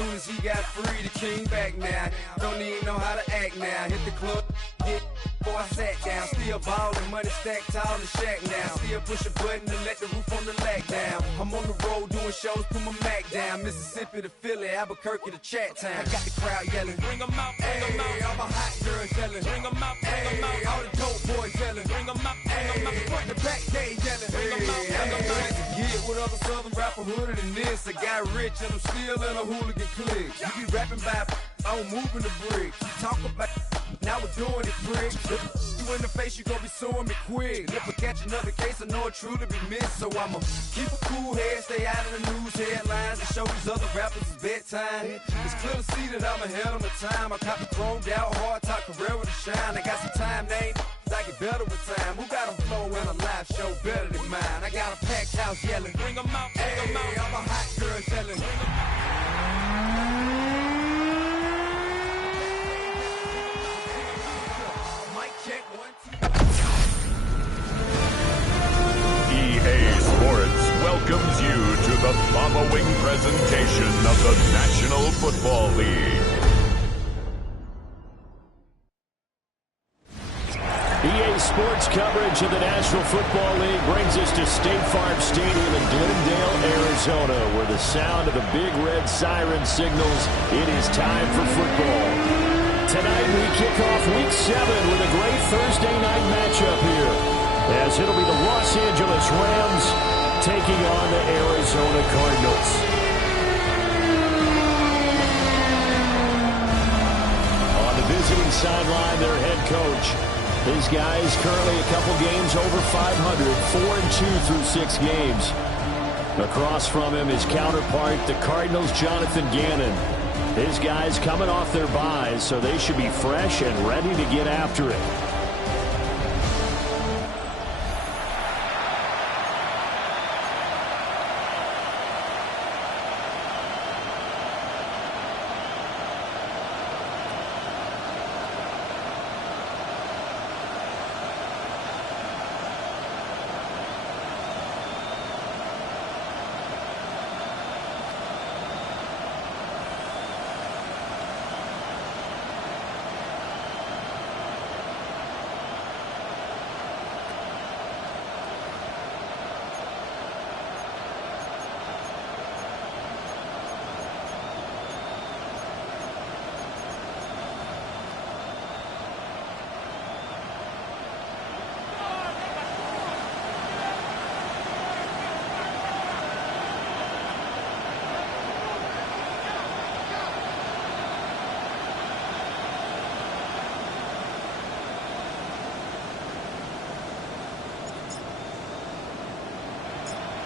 soon as he got free, the king back now. Don't even know how to act now. Hit the club, get before I sat down. Still ballin', money stacked tall in shack now. Still push a button to let the roof on the lag down. I'm on the road doing shows, put my Mac down. Mississippi to Philly, Albuquerque to Chat Town. I got the crowd yelling, bring 'em out, bring 'em out. All my hot girls yelling, bring 'em out, bring 'em out. All the dope boys yelling, bring 'em out, bring 'em out. Front the back, they yelling, bring 'em out, bring 'em out. Get with other southern rapper hooded than this. I got rich and I'm still in a hooligan clique. You be rapping by, I'm moving the bricks. You talk about, now we're doing it, prick. You in the face, you gon' be suing me quick. If I catch another case, I know it truly be missed. So I'ma keep a cool head, stay out of the news headlines, and show these other rappers it's bedtime. It's clear to see that I'm ahead of my time. I caught the thrown out, hard talk, career with a shine. I got some time, they ain't I get better with time. Who got a flow and a live show better than mine? I got a packed house yelling, bring 'em out, bring 'em out. All my hot girls yelling, bring 'em out. Mic check, 1, 2. EA Sports welcomes you to the following presentation of the National Football League. EA Sports coverage of the National Football League brings us to State Farm Stadium in Glendale, Arizona, where the sound of the big red siren signals it is time for football. Tonight we kick off Week 7 with a great Thursday night matchup here, as it'll be the Los Angeles Rams taking on the Arizona Cardinals. On the visiting sideline, their head coach. His guy is currently a couple games over 500, 4-2 through 6 games. Across from him, his counterpart, the Cardinals' Jonathan Gannon. His guys coming off their byes, so they should be fresh and ready to get after it.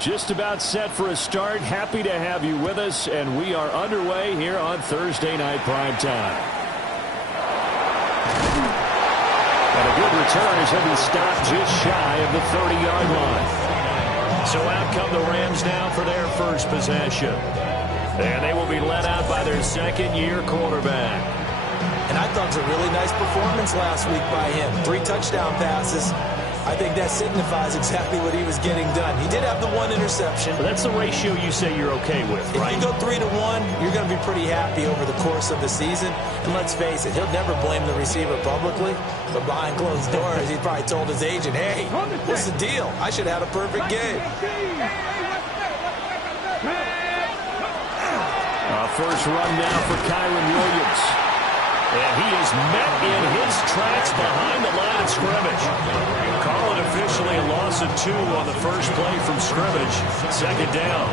Just about set for a start. Happy to have you with us, and we are underway here on Thursday Night Primetime. And a good return as he'll be stopped just shy of the 30-yard line. So out come the Rams now for their first possession. And they will be led out by their second-year quarterback. And I thought it was a really nice performance last week by him. 3 touchdown passes. I think that signifies exactly what he was getting done. He did have the 1 interception. But that's the ratio you say you're okay with, right? If you go 3-1, you're going to be pretty happy over the course of the season. And let's face it, he'll never blame the receiver publicly. But behind closed doors, he probably told his agent, hey, what's the deal? I should have had a perfect game. First run now for Kyron Williams. And he is met in his tracks behind the line of scrimmage. Call it officially a loss of 2 on the first play from scrimmage. Second down.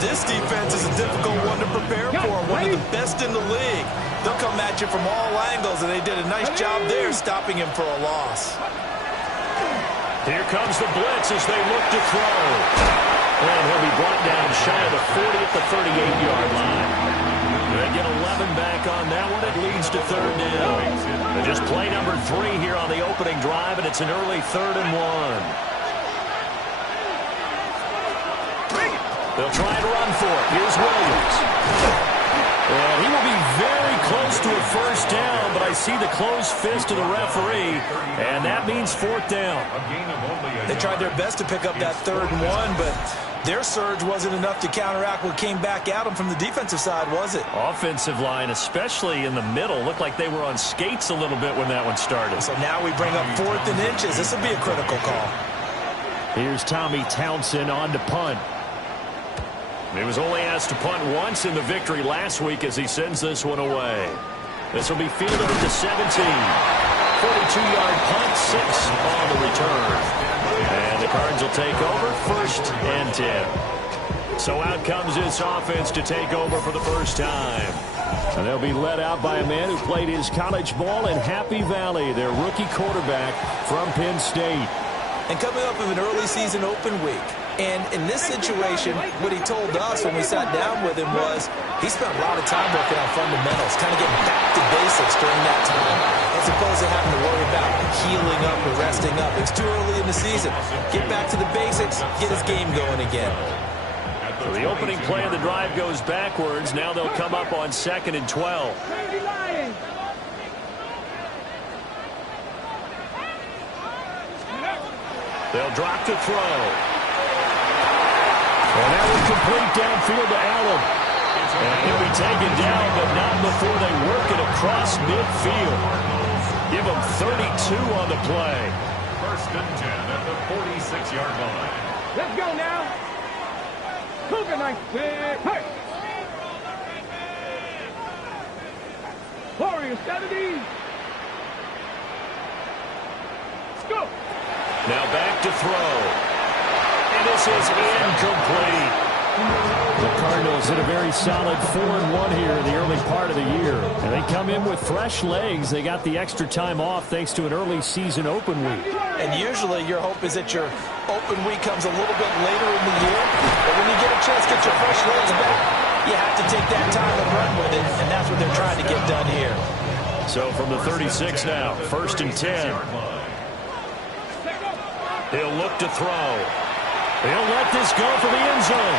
This defense is a difficult one to prepare for. One of the best in the league. They'll come at you from all angles, and they did a nice job there stopping him for a loss. Here comes the blitz as they look to throw. And he'll be brought down shy of the 40 at the 38-yard line. They get 11 back on that one. It leads to third down. And just play number 3 here on the opening drive, and it's an early 3rd and 1. They'll try and run for it. Here's Williams. And he will be very close to a first down, but I see the closed fist of the referee, and that means fourth down. They tried their best to pick up that 3rd and 1, but their surge wasn't enough to counteract what came back at them from the defensive side, was it? Offensive line, especially in the middle, looked like they were on skates a little bit when that one started. So now we bring up 4th and inches. This will be a critical call. Here's Tommy Townsend on to punt. He was only asked to punt once in the victory last week as he sends this one away. This will be fielded at the 17. 42-yard punt, 6 on the return. And the Cards will take over, 1st and 10. So out comes this offense to take over for the first time. And they'll be led out by a man who played his college ball in Happy Valley, their rookie quarterback from Penn State. And coming up with an early season open week. And in this situation, what he told us when we sat down with him was he spent a lot of time working on fundamentals, kind of getting back to basics during that time, as opposed to having to worry about healing up or resting up. It's too early in the season. Get back to the basics, get his game going again. So the opening play of the drive goes backwards. Now they'll come up on 2nd and 12. They'll drop to throw. And that will complete downfield to Allen. And he'll be taken down, but not before they work it across midfield. Give him 32 on the play. 1st and 10 at the 46-yard line. Let's go now. Cougar nice. Hey. Warriors, 70. Let's go. Now back to throw. And this is incomplete. The Cardinals hit a very solid 4-1 here in the early part of the year. And they come in with fresh legs. They got the extra time off thanks to an early season open week. And usually your hope is that your open week comes a little bit later in the year. But when you get a chance to get your fresh legs back, you have to take that time and run with it. And that's what they're trying to get done here. So from the 36 now, 1st and 10. He'll look to throw. He'll let this go for the end zone.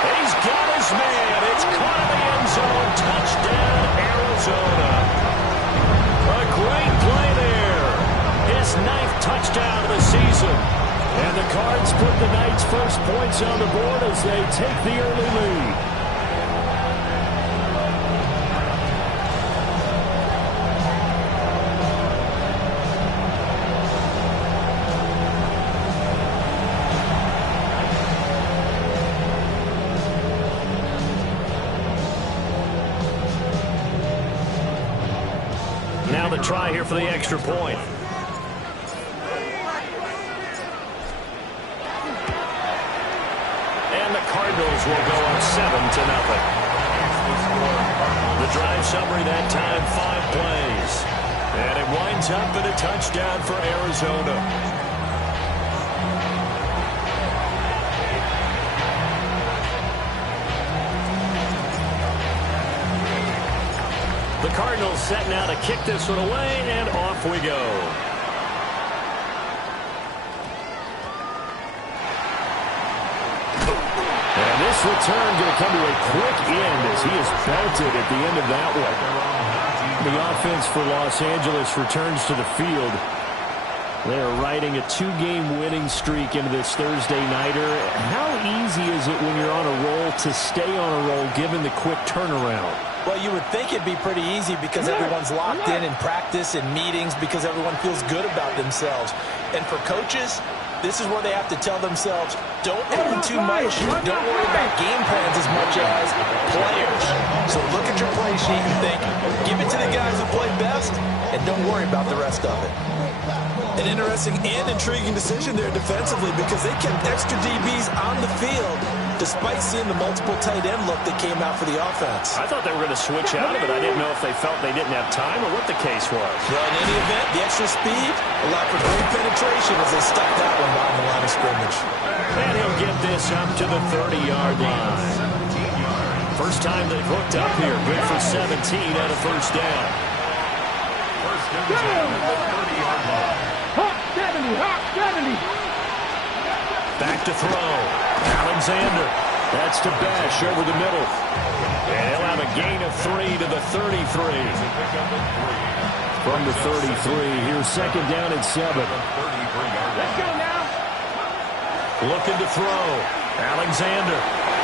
He's got his man. It's caught in the end zone. Touchdown, Arizona. A great play there. His 9th touchdown of the season. And the Cards put the Knights' first points on the board as they take the early lead. Now the try here for the extra point. And the Cardinals will go up 7-0. The drive summary that time, 5 plays. And it winds up in a touchdown for Arizona. The Cardinals set now to kick this one away, and off we go. And this return going to come to a quick end as he is belted at the end of that one. The offense for Los Angeles returns to the field. They are riding a 2-game winning streak into this Thursday nighter. How easy is it when you're on a roll to stay on a roll given the quick turnaround? Well, you would think it'd be pretty easy because everyone's locked in practice and meetings because everyone feels good about themselves. And for coaches, this is where they have to tell themselves, don't add too much. Don't worry about game plans as much as players. So look at your play sheet and think, give it to the guys who play best, and don't worry about the rest of it. An interesting and intriguing decision there defensively because they kept extra DBs on the field despite seeing the multiple tight end look that came out for the offense. I thought they were going to switch out of it. I didn't know if they felt they didn't have time or what the case was. Well, in any event, the extra speed allowed for great penetration as they stuck that one behind the line of scrimmage. And he'll get this up to the 30-yard line. First time they've hooked up here. Good for 17 at a first down. First and 10 at the 30-yard line. Hot 70, hot 70. Back to throw. Alexander. That's to Bash over the middle. And he'll have a gain of 3 to the 33. From the 33, here's second down and 7. Let's go now. Looking to throw. Alexander.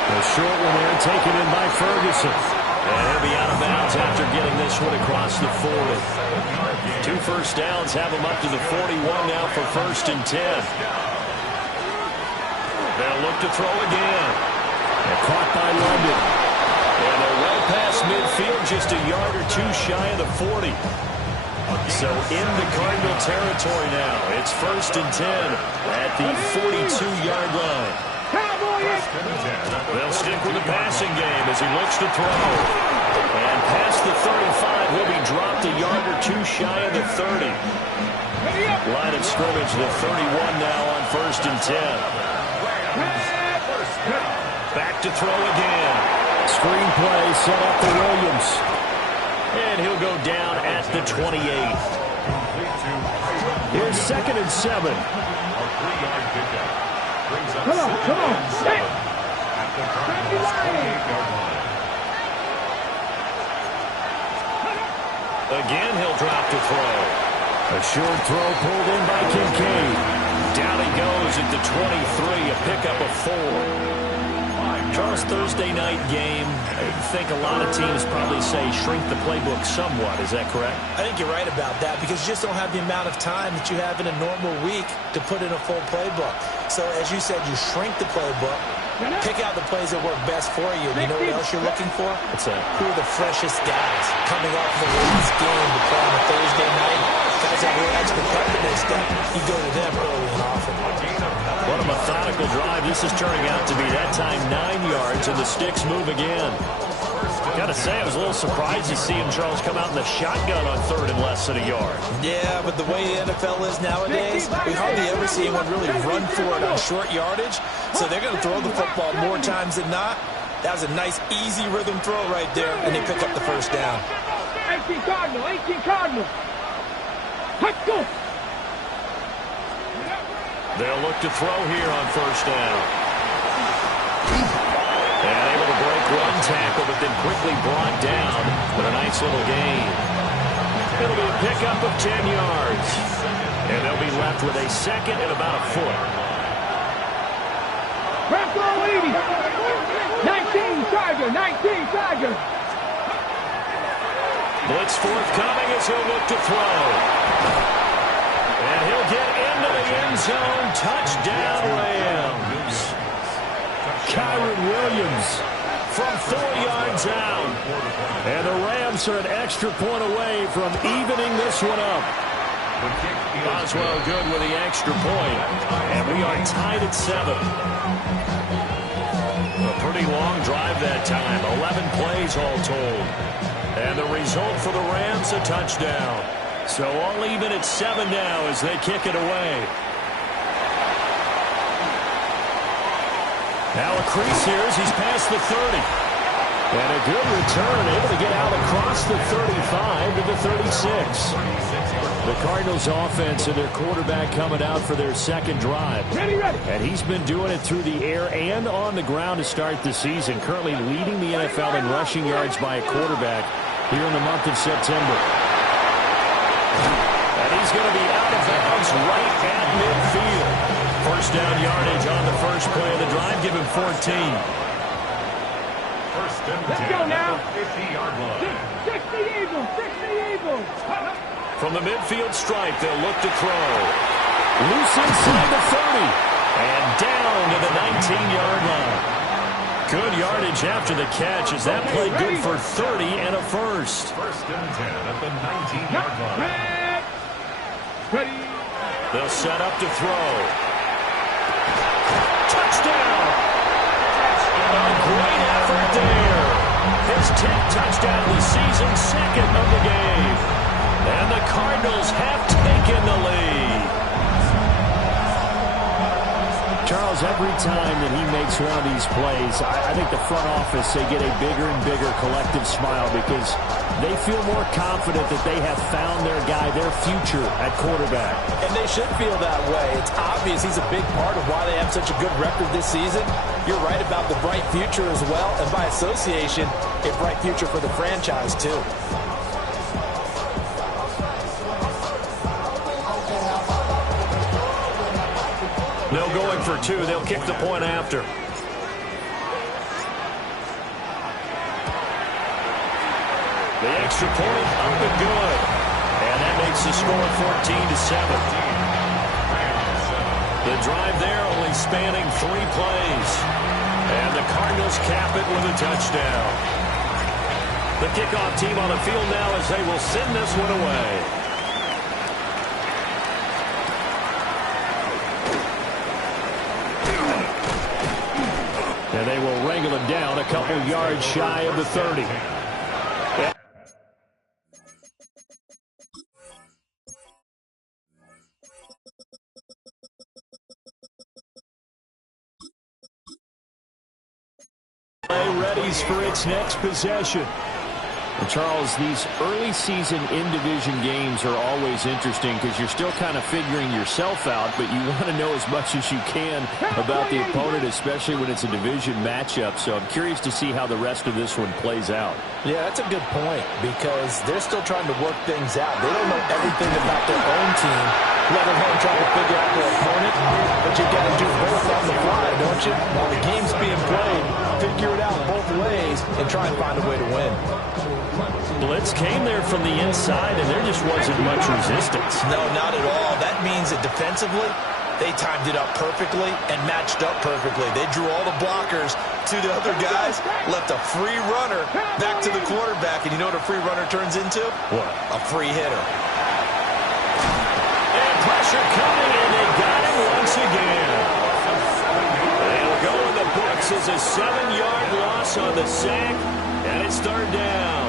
A short one there, taken in by Ferguson. And he'll be out of bounds after getting this one across the 40. 2 first downs have him up to the 41 now for 1st and 10. They'll look to throw again. And caught by London. And they're well past midfield, just a yard or 2 shy of the 40. So into Cardinal territory now. It's 1st and 10 at the 42-yard line. They'll stick with the passing game as he looks to throw. And past the 35 will be dropped a yard or 2 shy of the 30. Line of scrimmage, the 31 now on 1st and 10. Back to throw again. Screen play set up for Williams. And he'll go down at the 28. Here's 2nd and 7. Come on. Hey. Again, he'll drop to throw. A short throw pulled in by Kincaid. Down he goes at the 23, a pickup of 4. Charles, Thursday night game, I think a lot of teams probably say shrink the playbook somewhat. Is that correct? I think you're right about that because you just don't have the amount of time that you have in a normal week to put in a full playbook. So, as you said, you shrink the playbook, pick out the plays that work best for you. You know what else you're looking for? What's that? Who are the freshest guys coming off the latest game to play on a Thursday night? Guys that have extra preparedness that you go to them early and often. What a methodical drive. This is turning out to be that time 9 yards, and the sticks move again. Gotta say, I was a little surprised to see him, Charles, come out in the shotgun on 3rd and less than a yard. Yeah, but the way the NFL is nowadays, we hardly ever see anyone really run for it on short yardage. So they're going to throw the football more times than not. That was a nice, easy rhythm throw right there, and they pick up the first down. 18 Cardinal. Let's go. They'll look to throw here on 1st down. And able to break one tackle, but then quickly brought down with a nice little gain. It'll be a pickup of 10 yards. And they'll be left with a 2nd and about a foot. Bronco 80. 19 Charger. Blitz forthcoming as he'll look to throw. And he'll get into the end zone. Touchdown, Rams. Kyron Williams from 4 yards out. And the Rams are an extra point away from evening this one up. Boswell good with the extra point. And we are tied at 7. A pretty long drive that time. 11 plays all told. And the result for the Rams, a touchdown. So all even at 7 now as they kick it away. Now a crease here as he's past the 30. And a good return, able to get out across the 35 to the 36. The Cardinals offense and their quarterback coming out for their 2nd drive. Ready. And he's been doing it through the air and on the ground to start the season. Currently leading the NFL in rushing yards by a quarterback here in the month of September. And he's going to be out of bounds right at midfield. First down yardage on the first play of the drive. Give him 14. Let's go now. 60 Eagles. From the midfield stripe, they'll look to throw. Loose inside the 30. And down to the 19-yard line. Good yardage after the catch as that play good for 30 and a first. 1st and 10 at the 19-yard line. Ready. They'll set up to throw. Touchdown! A great effort there. His 10th touchdown of the season, 2nd of the game. And the Cardinals have taken the lead. Charles, every time that he makes one of these plays, I think the front office, they get a bigger and bigger collective smile because they feel more confident that they have found their guy, their future at quarterback. And they should feel that way. It's obvious he's a big part of why they have such a good record this season. You're right about the bright future as well, and by association, a bright future for the franchise too. No going for two. They'll kick the point after. The extra point up and good. And that makes the score 14-7. The drive there only spanning 3 plays. And the Cardinals cap it with a touchdown. The kickoff team on the field now as they will send this one away. And they will wrangle him down a couple yards shy of the 30. Readies for its next possession. And Charles, these early season in-division games are always interesting because you're still kind of figuring yourself out, but you want to know as much as you can about the opponent, especially when it's a division matchup. So I'm curious to see how the rest of this one plays out. Yeah, that's a good point because they're still trying to work things out. They don't know everything about their own team, let alone trying to figure out their opponent. But you got to do both on the fly, don't you? While the game's being played, figure it out both ways and try and find a way to win. Blitz came there from the inside, and there just wasn't much resistance. No, not at all. That means that defensively, they timed it up perfectly and matched up perfectly. They drew all the blockers to the other guys, left a free runner back to the quarterback. And you know what a free runner turns into? What? A free hitter. And pressure coming, and they got him once again. They'll go in the books as a 7-yard loss on the sack, and it's third down.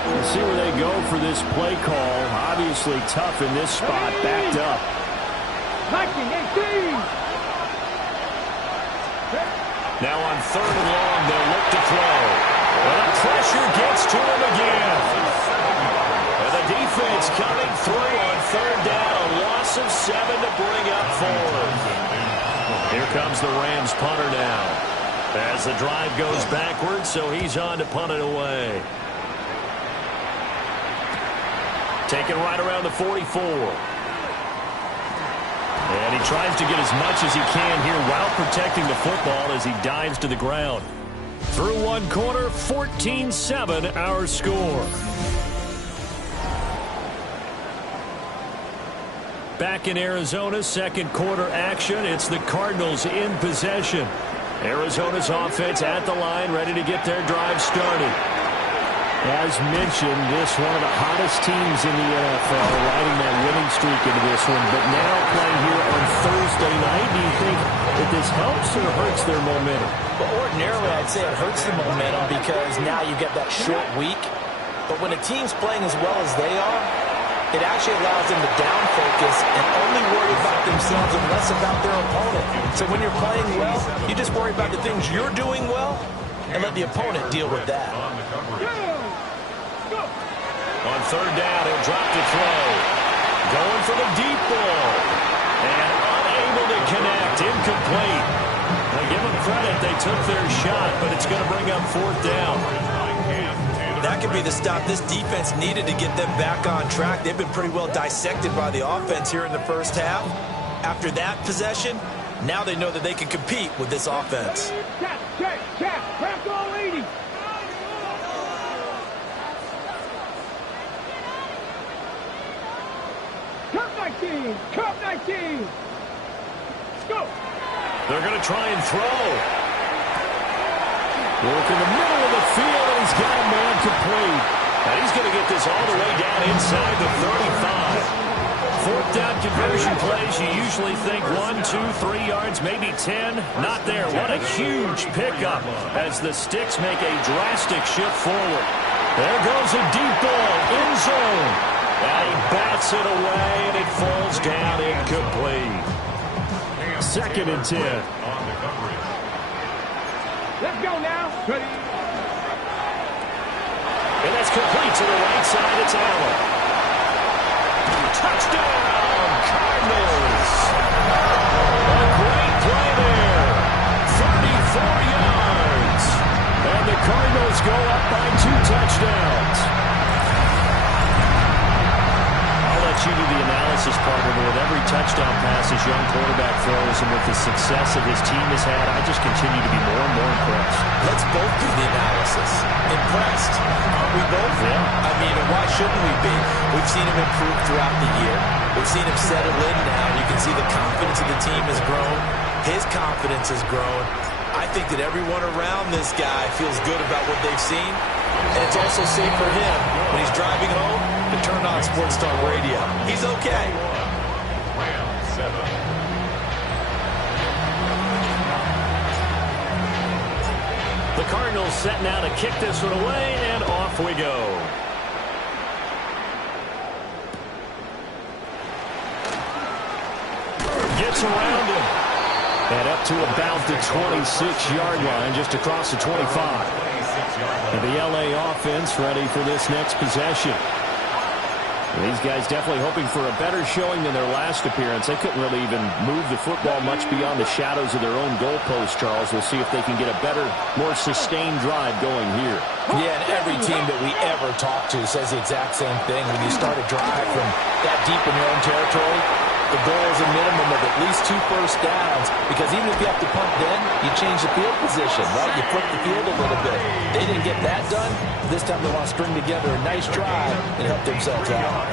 Let's see where they go for this play call. Obviously tough in this spot, backed up. 19-18. Now on 3rd and long, they'll look to throw. Well, the pressure gets to him again. And the defense coming through on 3rd down. Loss of 7 to bring up 4. Here comes the Rams punter now. As the drive goes backwards, so he's on to punt it away. Taken right around the 44. And he tries to get as much as he can here while protecting the football as he dives to the ground. Through one quarter, 14-7 our score. Back in Arizona, second quarter action. It's the Cardinals in possession. Arizona's offense at the line, ready to get their drive started. As mentioned, this one of the hottest teams in the NFL, riding that winning streak into this one, but now playing here on Thursday night. Do you think that this helps or hurts their momentum? Well, ordinarily, I'd say it hurts the momentum because now you get that short week. But when a team's playing as well as they are, it actually allows them to down focus and only worry about themselves and less about their opponent. So when you're playing well, you just worry about the things you're doing well and let the opponent deal with that. On 3rd down, he'll drop to throw. Going for the deep ball. And unable to connect. Incomplete. Now give them credit. They took their shot, but it's going to bring up 4th down. That could be the stop this defense needed to get them back on track. They've been pretty well dissected by the offense here in the first half. After that possession, now they know that they can compete with this offense. Check. Crack all 80. Cup 19. Go. They're going to try and throw. Work in the middle of the field, and he's got a man complete. And he's going to get this all the way down inside the 35. 4th down conversion plays, you usually think 1, 2, 3 yards, maybe 10. Not there. What a huge pickup as the Sticks make a drastic shift forward. There goes a deep ball, end zone. And he bats it away, and it falls down incomplete. 2nd and 10. Let's go now. Ready. And that's complete to the right side. It's Allen. Touchdown, Cardinals. A great play there. 34 yards. And the Cardinals go up by 2 touchdowns. I'll let you do the analysis, partner, but with every touchdown pass his young quarterback throws and with the success that his team has had, I just continue to be more and more impressed. Let's both do the analysis. Impressed. Aren't we both? Yeah. I mean, and why shouldn't we be? We've seen him improve throughout the year. We've seen him settle in now. You can see the confidence of the team has grown. His confidence has grown. I think that everyone around this guy feels good about what they've seen. And it's also safe for him when he's driving home to turn on Sports Talk Radio. He's okay. The Cardinals set now to kick this one away, and off we go. Gets around him. And up to about the 26-yard line, just across the 25. And the LA offense ready for this next possession. And these guys definitely hoping for a better showing than their last appearance. They couldn't really even move the football much beyond the shadows of their own goalpost, Charles. We'll see if they can get a better, more sustained drive going here. Yeah, and every team that we ever talk to says the exact same thing. When you start a drive from that deep in your own territory, the goal is a minimum of at least 2 first downs, because even if you have to punt then, you change the field position, right? You flip the field a little bit. They didn't get that done. This time they want to string together a nice drive and help themselves out.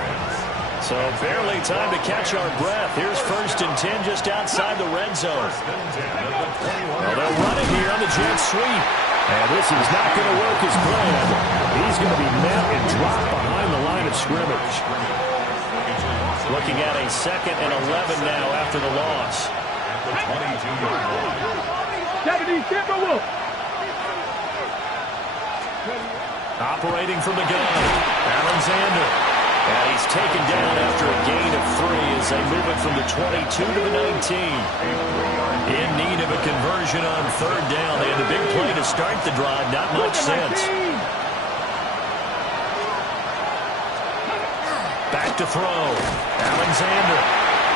So barely time to catch our breath. Here's 1st and 10 just outside the red zone. Well, they'll run it here on the jet sweep. And this is not going to work as planned. He's going to be met and dropped behind the line of scrimmage. Looking at a 2nd and 11 now after the loss. 70 Timberwolves. Operating from the gun, Alexander. And he's taken down after a gain of 3 as they move it from the 22 to the 19. In need of a conversion on 3rd down. They had a big play to start the drive. Not much sense. Back to throw. Alexander.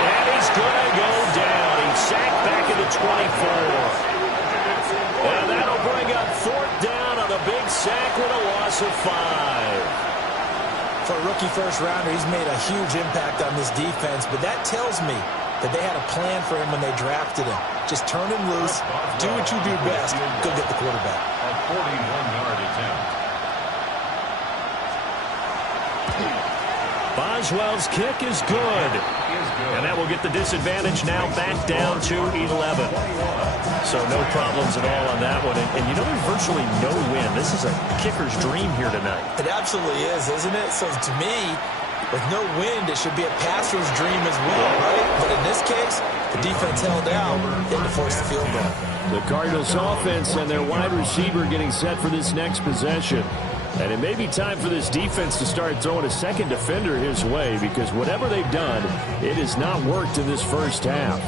And he's going to go down. He's sacked back at the 24. And that'll bring up 4th down on a big sack with a loss of 5. For a rookie first-rounder, he's made a huge impact on this defense, but that tells me that they had a plan for him when they drafted him. Just turn him loose, do what you do best, go get the quarterback. A 41-yard attempt. Boswell's kick is good. And that will get the disadvantage now back down to 11. So no problems at all on that one. And you know, there's virtually no win. This is a kicker's dream here tonight. It absolutely is, isn't it? So to me, with no wind, it should be a passer's dream as well, right? But in this case, the defense held out. They had to force the field goal. The Cardinals offense and their wide receiver getting set for this next possession. And it may be time for this defense to start throwing a second defender his way, because whatever they've done, it has not worked in this first half.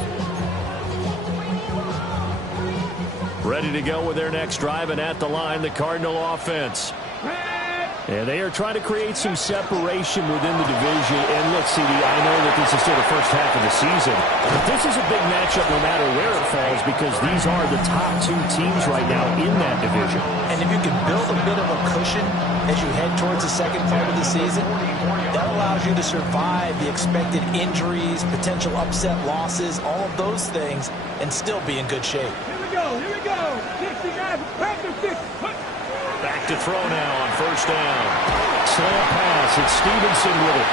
Ready to go with their next drive, and at the line, the Cardinal offense. And they are trying to create some separation within the division. And look, CD, I know that this is still the first half of the season, but this is a big matchup no matter where it falls, because these are the top 2 teams right now in that division. And if you can build a bit of a cushion as you head towards the second part of the season, that allows you to survive the expected injuries, potential upset losses, all of those things, and still be in good shape. Here we go. 69, back to 6. Back to throw now on 1st down. Slant pass. It's Stevenson with it.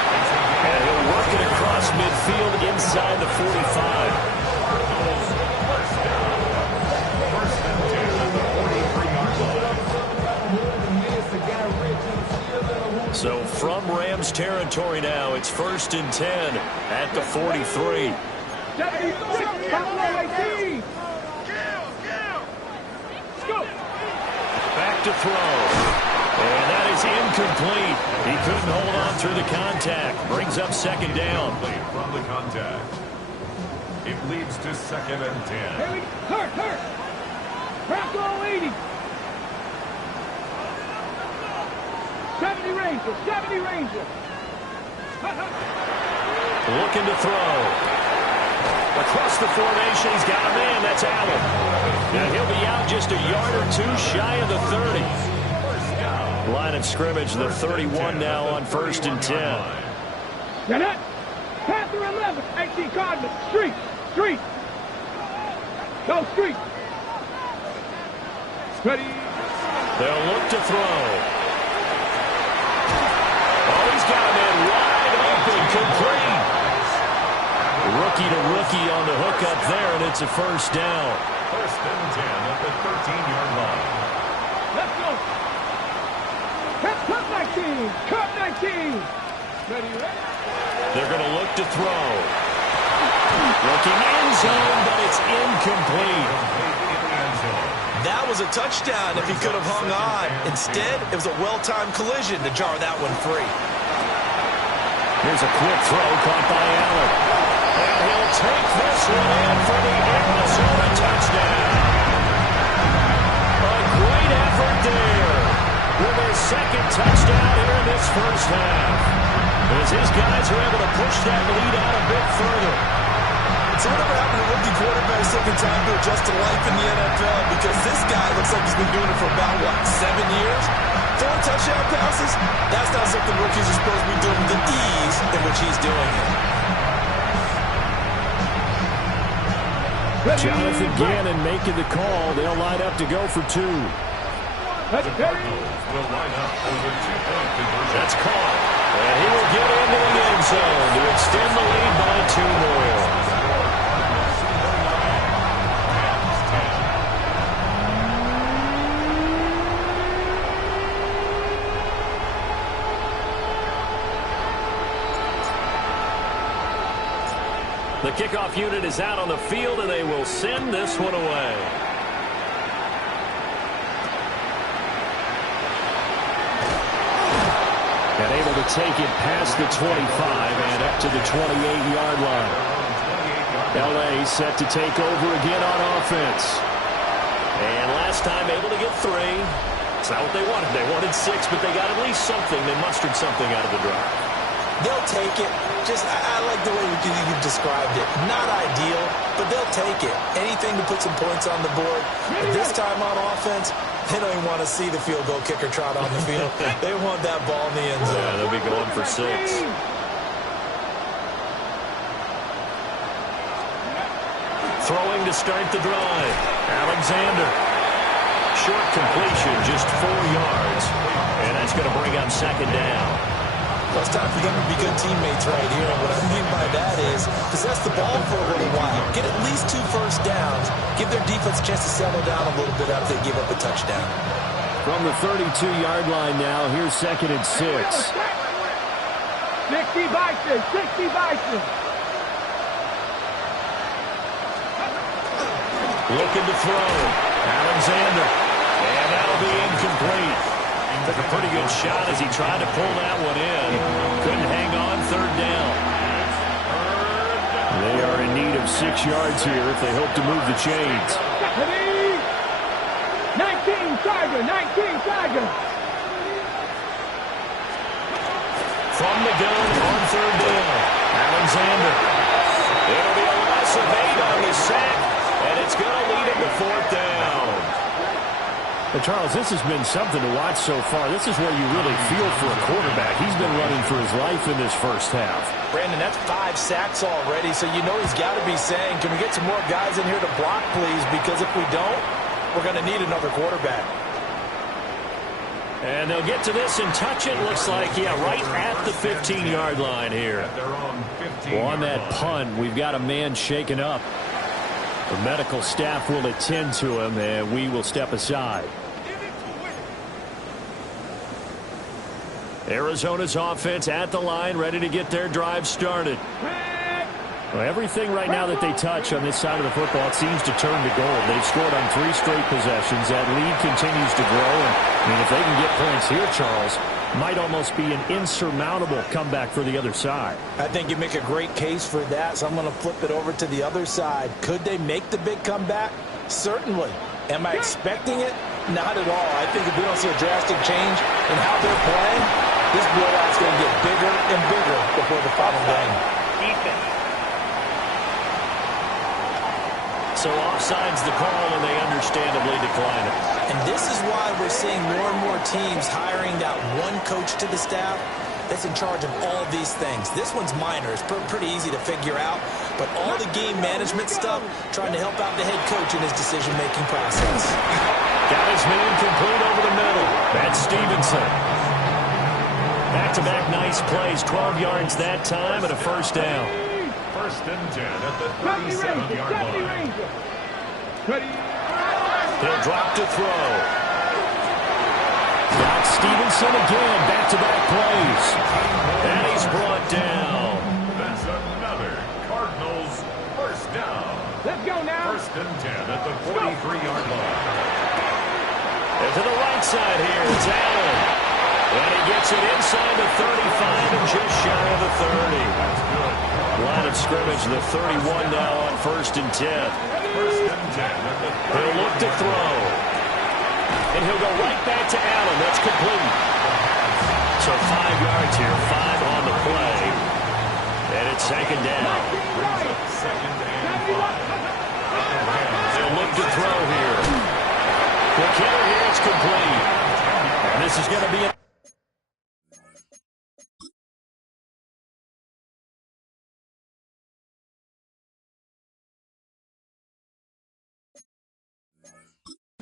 And he'll work it across midfield inside the 45. So from Rams territory now, it's 1st and 10 at the 43. 76, Back to throw. And that is incomplete. He couldn't hold on through the contact. Brings up 2nd down. From the contact. It leads to 2nd and 10. Hurt. Bronco 80. 70 Ranger. Looking to throw. Across the formation, he's got a man. That's Allen. Now he'll be out just a yard or two shy of the 30. Line of scrimmage, the 31 now on 1st and 10. Get it. Panther 11. 18 Cardinals. Street. Go street. Ready. They'll look to throw. Oh, he's got a man wide open, complete. Rookie to rookie on the hook up there, and it's a 1st down. 1st and 10 at the 13-yard line. Let's go. Cut 19. Ready. They're going to look to throw. Looking end zone, but it's incomplete. That was a touchdown if he could have hung on. Instead, it was a well-timed collision to jar that one free. Here's a quick throw caught by Allen. And he'll take this one in for the Arizona touchdown. A great effort there with his 2nd touchdown here in this 1st half. As his guys are able to push that lead out a bit further. It's never happened to rookie quarterbacks taking time to adjust to life in the NFL because this guy looks like he's been doing it for about, 7 years? 4 touchdown passes? That's not something rookies are supposed to be doing with the ease in which he's doing it. Jonathan Gannon making the call. They'll line up to go for 2. The Cardinals will line up for the 2-point conversion. That's caught. And he will get into the end zone to extend the lead by 2 more. The kickoff unit is out on the field, and they will send this one away. And able to take it past the 25 and up to the 28-yard line. L.A. set to take over again on offense. And last time able to get 3. It's not what they wanted. They wanted 6, but they got at least something. They mustered something out of the drive. They'll take it. I like the way you described it. Not ideal, but they'll take it. Anything to put some points on the board. But this time on offense, they don't even want to see the field goal kicker trot on the field. They want that ball in the end zone. Yeah, they'll be going for 6. Throwing to start the drive. Alexander. Short completion, just 4 yards. And that's going to bring up 2nd down. Well, it's time for them to be good teammates right here. And what I mean by that is possess the ball for a little while. Get at least 2 first downs. Give their defense a chance to settle down a little bit after they give up a touchdown. From the 32-yard line now, here's 2nd and 6. 60 Bison. Looking to throw. Alexander. And that'll be incomplete. Took a pretty good shot as he tried to pull that one in. Couldn't hang on. 3rd down. They are in need of 6 yards here if they hope to move the chains. 19 Tiger. From the gun on 3rd down. Alexander. It'll be a loss of 8 on the sack, and it's going to lead him to 4th down. Well, Charles, this has been something to watch so far. This is where you really feel for a quarterback. He's been running for his life in this 1st half. Brandon, that's 5 sacks already, so you know he's got to be saying, can we get some more guys in here to block, please? Because if we don't, we're going to need another quarterback. And they'll get to this and touch it. Looks like, yeah, right at the 15-yard line here. Well, on that punt, we've got a man shaken up. The medical staff will attend to him, and we will step aside. Arizona's offense at the line, ready to get their drive started. Well, everything right now that they touch on this side of the football, it seems to turn to gold. They've scored on 3 straight possessions. That lead continues to grow. And, I mean, if they can get points here, Charles, might almost be an insurmountable comeback for the other side. I think you make a great case for that, so I'm going to flip it over to the other side. Could they make the big comeback? Certainly. Am I expecting it? Not at all. I think if we don't see a drastic change in how they're playing, this blowout's going to get bigger and bigger before the final game. Defense. So offside's the call, and they understandably decline it. And this is why we're seeing more and more teams hiring that one coach to the staff that's in charge of all these things. This one's minor. It's pretty easy to figure out. But all the game management stuff, trying to help out the head coach in his decision-making process. Got his man complete over the middle. That's Stevenson. Back-to-back nice plays. 12 yards that time and a first down. First and 10 at the 37-yard line. He'll drop to throw. Got Stevenson again. Back-to-back plays. And he's brought down. That's another Cardinals first down. Let's go now. First and 10 at the 43-yard line. And to the right side here, it's Allen. And he gets it inside the 35 and just shy of the 30. That's good. Line of scrimmage, the 31 now on first and 10. First and 10 at the 30. He'll look to throw. And he'll go right back to Allen. That's complete. So 5 yards here, 5 on the play. And it's second down. Brings up second and 5. He'll look to throw here. The killer here, it's complete. And this is going to be a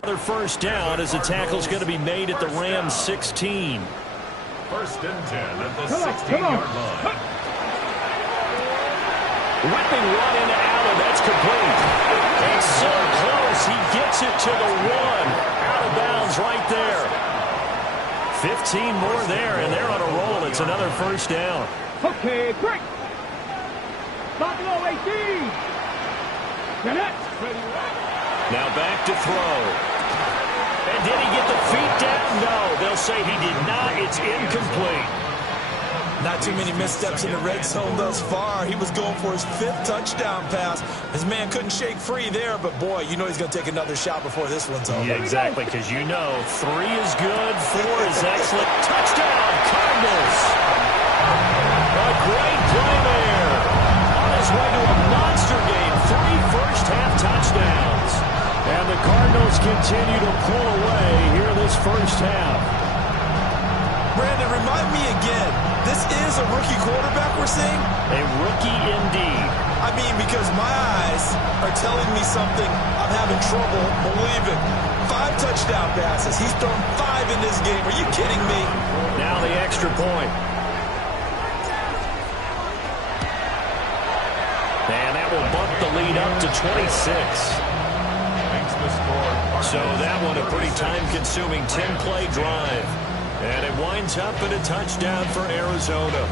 another first down as the tackle's going to be made at the Rams 16. First and 10 at the 16-yard line. Whipping one into Allen. That's complete. And so close. He gets it to the 1. Out of bounds right there. 15 more there, and they're on a roll. It's another first down. Okay, break. Buffalo 18. Now back to throw. And did he get the feet down? No, they'll say he did not. It's incomplete. Not too many missteps in the red zone thus far. He was going for his 5th touchdown pass. His man couldn't shake free there, but boy, you know he's going to take another shot before this one's over. Yeah, exactly, because you know 3 is good, 4 is excellent. Touchdown, Cardinals! A great play there. On his way to a monster game, 3 first-half touchdowns. And the Cardinals continue to pull away here this first half. Brandon, remind me again, this is a rookie quarterback we're seeing? A rookie indeed. I mean, because my eyes are telling me something I'm having trouble believing. 5 touchdown passes. He's thrown 5 in this game. Are you kidding me? Now the extra point. And that will bump the lead up to 26. Makes the score. So that one a pretty time-consuming 10-play drive. And it winds up in a touchdown for Arizona.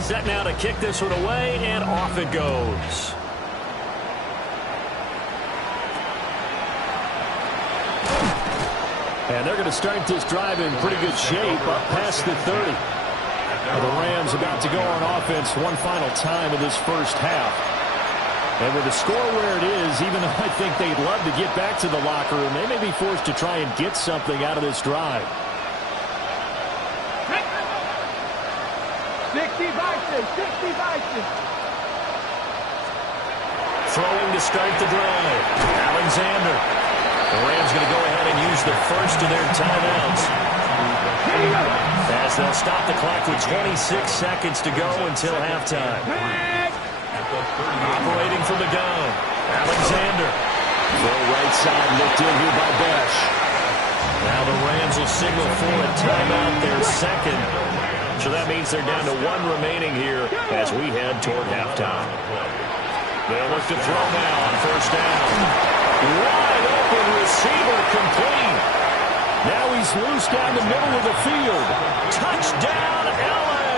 Set now to kick this one away, and off it goes. And they're going to start this drive in pretty good shape up past the 30. The Rams about to go on offense one final time in this first half. And with the score where it is, even though I think they'd love to get back to the locker room, they may be forced to try and get something out of this drive. 60 Vikings, 60 Vikings. Throwing to start the drive. Alexander. The Rams going to go ahead and use the first of their timeouts. As they'll stop the clock with 26 seconds to go until halftime. Operating from the gun. Alexander. Throw right side looked in here by Besh. Now the Rams will signal for a timeout, their second. So that means they're down to 1 remaining here as we head toward halftime. They'll look to throw now on first down. Wide open receiver complete. Now he's loose down the middle of the field. Touchdown, LA!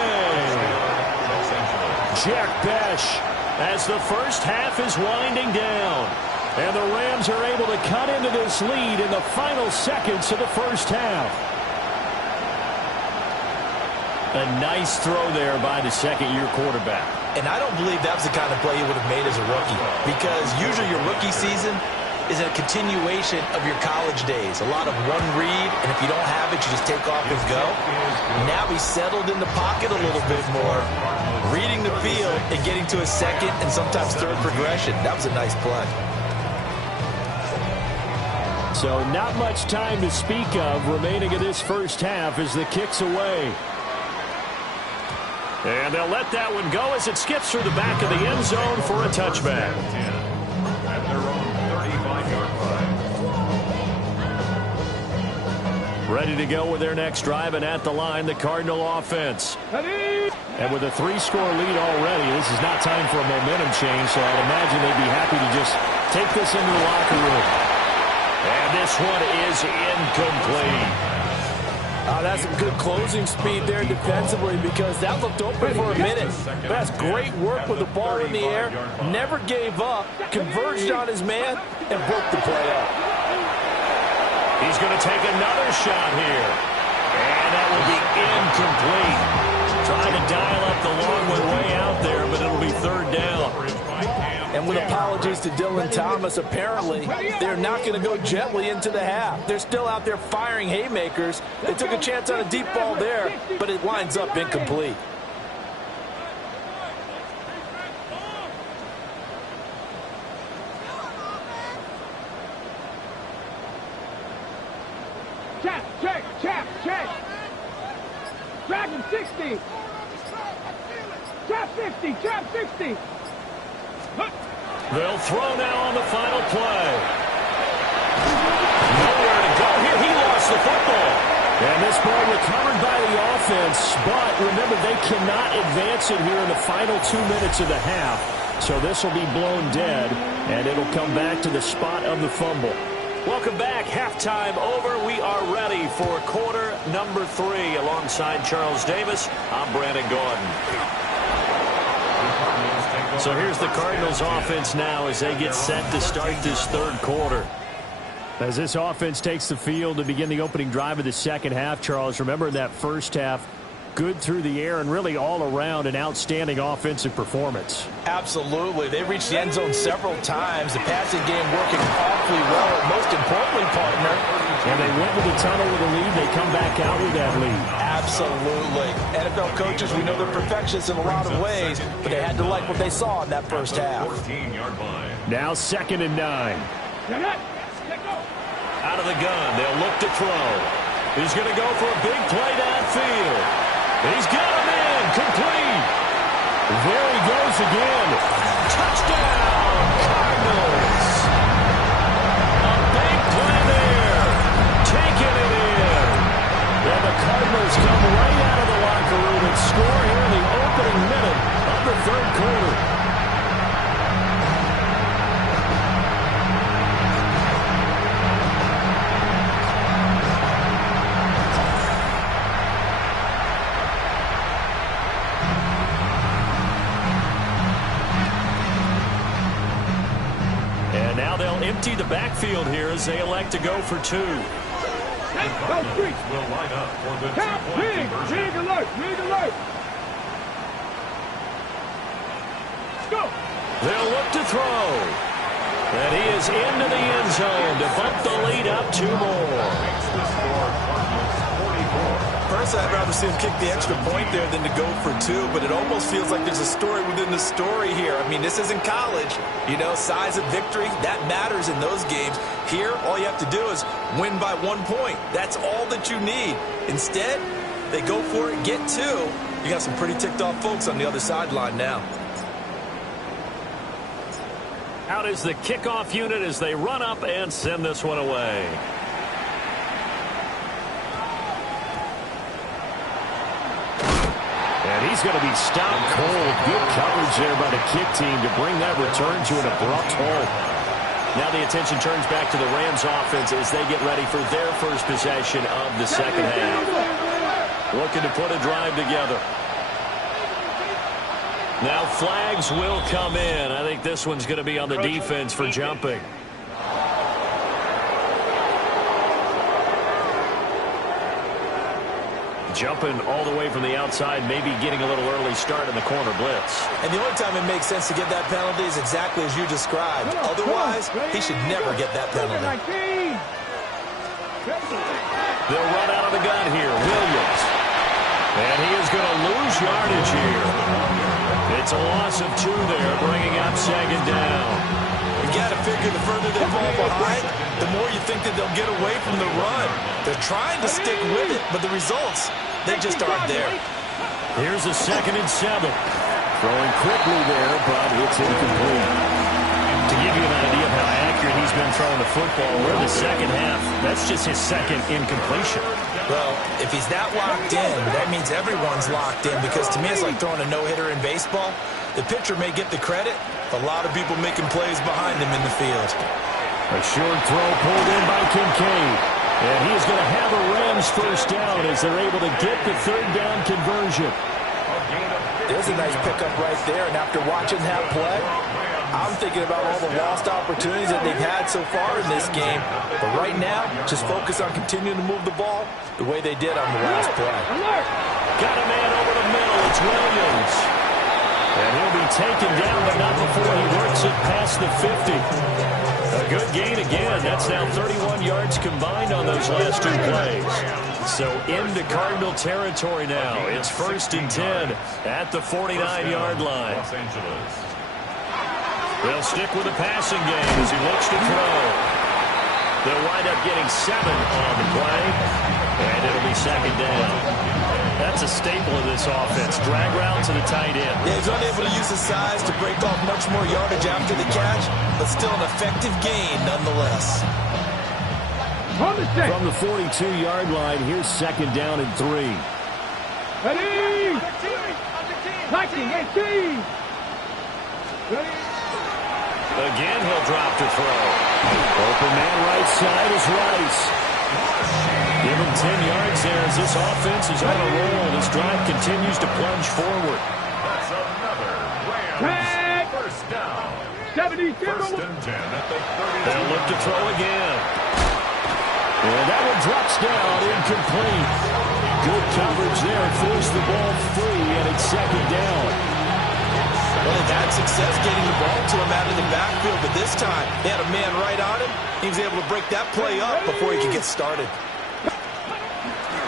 Jack Besh as the first half is winding down. And the Rams are able to cut into this lead in the final seconds of the first half. A nice throw there by the second-year quarterback. And I don't believe that was the kind of play he would have made as a rookie, because usually your rookie season is a continuation of your college days. A lot of one read, and if you don't have it, you just take off and go. Now he's settled in the pocket a little bit more, reading the field and getting to a second and sometimes third progression. That was a nice play. So not much time to speak of remaining in this first half as the kick's away. And they'll let that one go as it skips through the back of the end zone for a touchback. At their own 35-yard line. Ready to go with their next drive, and at the line, the Cardinal offense. And with a 3-score lead already, this is not time for a momentum change, so I'd imagine they'd be happy to just take this into the locker room. And this one is incomplete. That's some good closing speed there defensively, because that looked open for a minute. That's great work with the ball in the air. Never gave up, converged on his man, and broke the play up. He's going to take another shot here. And that will be incomplete. Trying to dial up the long way out there, but it'll be third down. And with apologies to Dylan Thomas, apparently they're not going to go gently into the half. They're still out there firing haymakers. They took a chance on a deep ball there, but it winds up incomplete. Check. Drag him 60. Trap 50, trap 60. They'll throw now on the final play. Nowhere to go here. He lost the football. And this ball recovered by the offense, but remember, they cannot advance it here in the final 2 minutes of the half. So this will be blown dead, and it'll come back to the spot of the fumble. Welcome back. Halftime over. We are ready for quarter number 3. Alongside Charles Davis, I'm Brandon Gordon. So here's the Cardinals offense now as they get set to start this third quarter. As this offense takes the field to begin the opening drive of the second half, Charles, remember in that first half, good through the air and really all around an outstanding offensive performance. Absolutely. They reached the end zone several times. The passing game working awfully well. And most importantly, partner, and they went to the tunnel with a lead. They come back out with that lead. Absolutely. NFL coaches, we know they're perfectionists in a lot of ways, but they had to like what they saw in that first half. 14-yard line. Now 2nd and 9. Out of the gun, they'll look to throw. He's going to go for a big play downfield. He's got him in, complete. There he goes again. Touchdown, Cardinals. A big play there. Taking it in. And the Cardinals come right out of the locker room and score here in the opening minute of the third quarter. Empty the backfield here as they elect to go for 2. Will line up for the two-point conversion. Big alert, big alert. Go. They'll look to throw. And he is into the end zone to bump the lead up 2 more. Personally, I'd rather see him kick the extra point there than to go for 2, but it almost feels like there's a story within the story here. I mean, this isn't college. You know, size of victory, that matters in those games. Here, all you have to do is win by 1 point. That's all that you need. Instead, they go for it, get 2. You got some pretty ticked off folks on the other sideline now. Out is the kickoff unit as they run up and send this one away. And he's going to be stopped cold. Good coverage there by the kick team to bring that return to an abrupt halt. Now the attention turns back to the Rams offense as they get ready for their first possession of the second half. Looking to put a drive together. Now flags will come in. I think this one's going to be on the defense for jumping. jumping all the way from the outside, maybe getting a little early start in the corner blitz. And the only time it makes sense to get that penalty is exactly as you described. Otherwise, he should never get that penalty. They'll run out of the gun here. Williams. And he is going to lose yardage here. It's a loss of 2 there, bringing up second down. You got to figure the further they fall behind, the more you think that they'll get away from the run. They're trying to stick with it, but the results, they just aren't there. Here's a 2nd and 7. Throwing quickly there, but it's incomplete. To give you an idea of how accurate he's been throwing the football, we're in the second half. That's just his 2nd incompletion. Well, if he's that locked in, that means everyone's locked in, because to me it's like throwing a no-hitter in baseball. The pitcher may get the credit, a lot of people making plays behind him in the field. A short throw pulled in by Kincaid. And he is going to have a Rams first down as they're able to get the 3rd down conversion. There's a nice pickup right there, and after watching that play, I'm thinking about all the lost opportunities that they've had so far in this game. But right now, just focus on continuing to move the ball the way they did on the last play. Got a man over the middle. It's Williams. And he'll be taken down, but not before he works it past the 50. A good gain again. That's now 31 yards combined on those last 2 plays. So into Cardinal territory now. It's 1st and 10 at the 49-yard line. They'll stick with the passing game as he looks to throw. They'll wind up getting 7 on the play, and it'll be 2nd down. That's a staple of this offense. Drag route to the tight end. Yeah, he's unable to use his size to break off much more yardage after the catch, but still an effective gain nonetheless. From the 42-yard line, here's 2nd down and 3. Ready? Lighting, 18. Again, he'll drop to throw. Open man right side is Rice. Give him 10 yards there as this offense is on a roll. This drive continues to plunge forward. That's another Rams first down. 72. 1st and 10 at the 30. They'll look to throw again. And that one drops down, incomplete. Good coverage there. Forced the ball free, and it's 2nd down. Well, they've had success getting the ball to him out of the backfield, but this time they had a man right on him. He was able to break that play up before he could get started.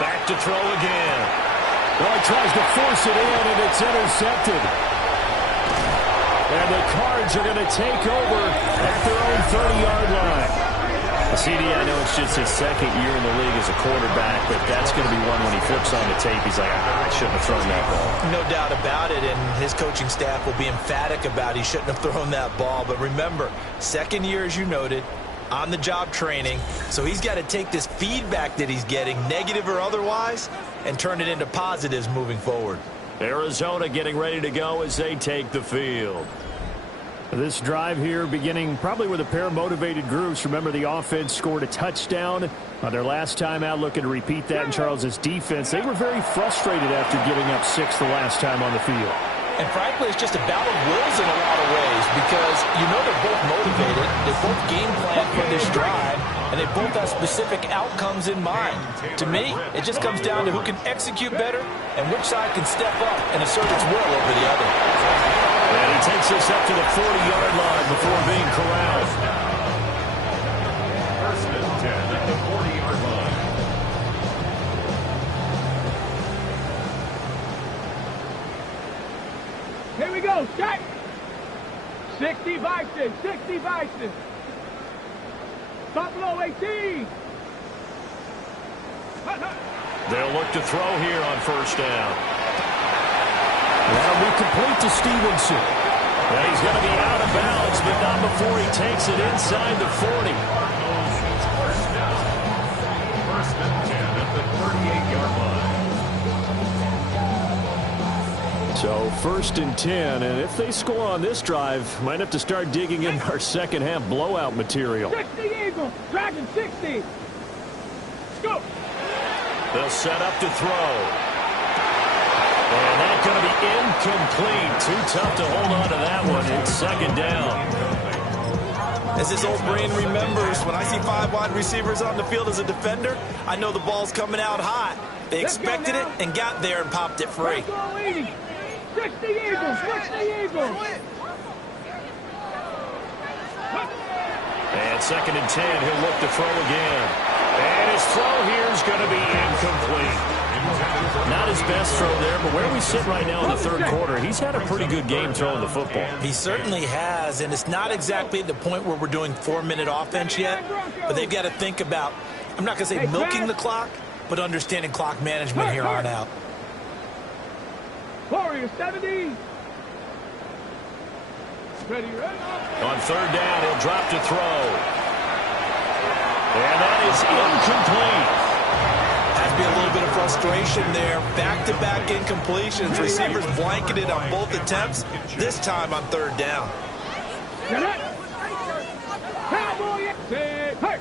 Back to throw again. Well, he tries to force it in, and it's intercepted. And the Cards are going to take over at their own 30-yard line. CD, I know it's just his 2nd year in the league as a quarterback, but that's going to be one when he flips on the tape, he's like, I shouldn't have thrown that ball. No doubt about it, and his coaching staff will be emphatic about he shouldn't have thrown that ball. But remember, 2nd year, as you noted, on-the-job training, so he's got to take this feedback that he's getting, negative or otherwise, and turn it into positives moving forward. Arizona getting ready to go as they take the field. This drive here beginning probably with a pair of motivated groups. Remember, the offense scored a touchdown on their last time out, looking to repeat that in Charles's defense. They were very frustrated after giving up 6 the last time on the field. And frankly, it's just a battle of wills in a lot of ways, because you know they're both motivated, they both game plan for this drive, and they both have specific outcomes in mind. To me, it just comes down to who can execute better and which side can step up and assert its will over the other. And he takes us up to the 40-yard line before being corralled. 1st and 10 at the 40-yard line. Here we go, check. 60 Bison, 60 Bison. Top low, 18. They'll look to throw here on 1st down. That'll be complete to Stevenson. And he's going to be out of bounds, but not before he takes it inside the 40. 1st and 10 at the 38-yard line. So 1st and 10, and if they score on this drive, might have to start digging in our second half blowout material. 60 Eagles, Dragon 60. Go. They'll set up to throw. And that's going to be incomplete. Too tough to hold on to that one. It's 2nd down. As his old brain remembers, when I see 5 wide receivers on the field as a defender, I know the ball's coming out hot. They expected it and got there and popped it free. 60 Eagles, 60 Eagles. And 2nd and 10, he'll look to throw again. And his throw here is going to be incomplete. Not his best throw there, but where we sit right now in the 3rd quarter, he's had a pretty good game throwing the football. He certainly has, and it's not exactly at the point where we're doing 4-minute offense yet, but they've got to think about, I'm not going to say milking the clock, but understanding clock management here on out. Warrior 70. Ready, ready. On 3rd down, he'll drop to throw. And that is incomplete. Has to be a little bit of frustration there. Back-to-back incompletions. Receivers blanketed on both attempts, this time on 3rd down. Cowboy. Say, hey.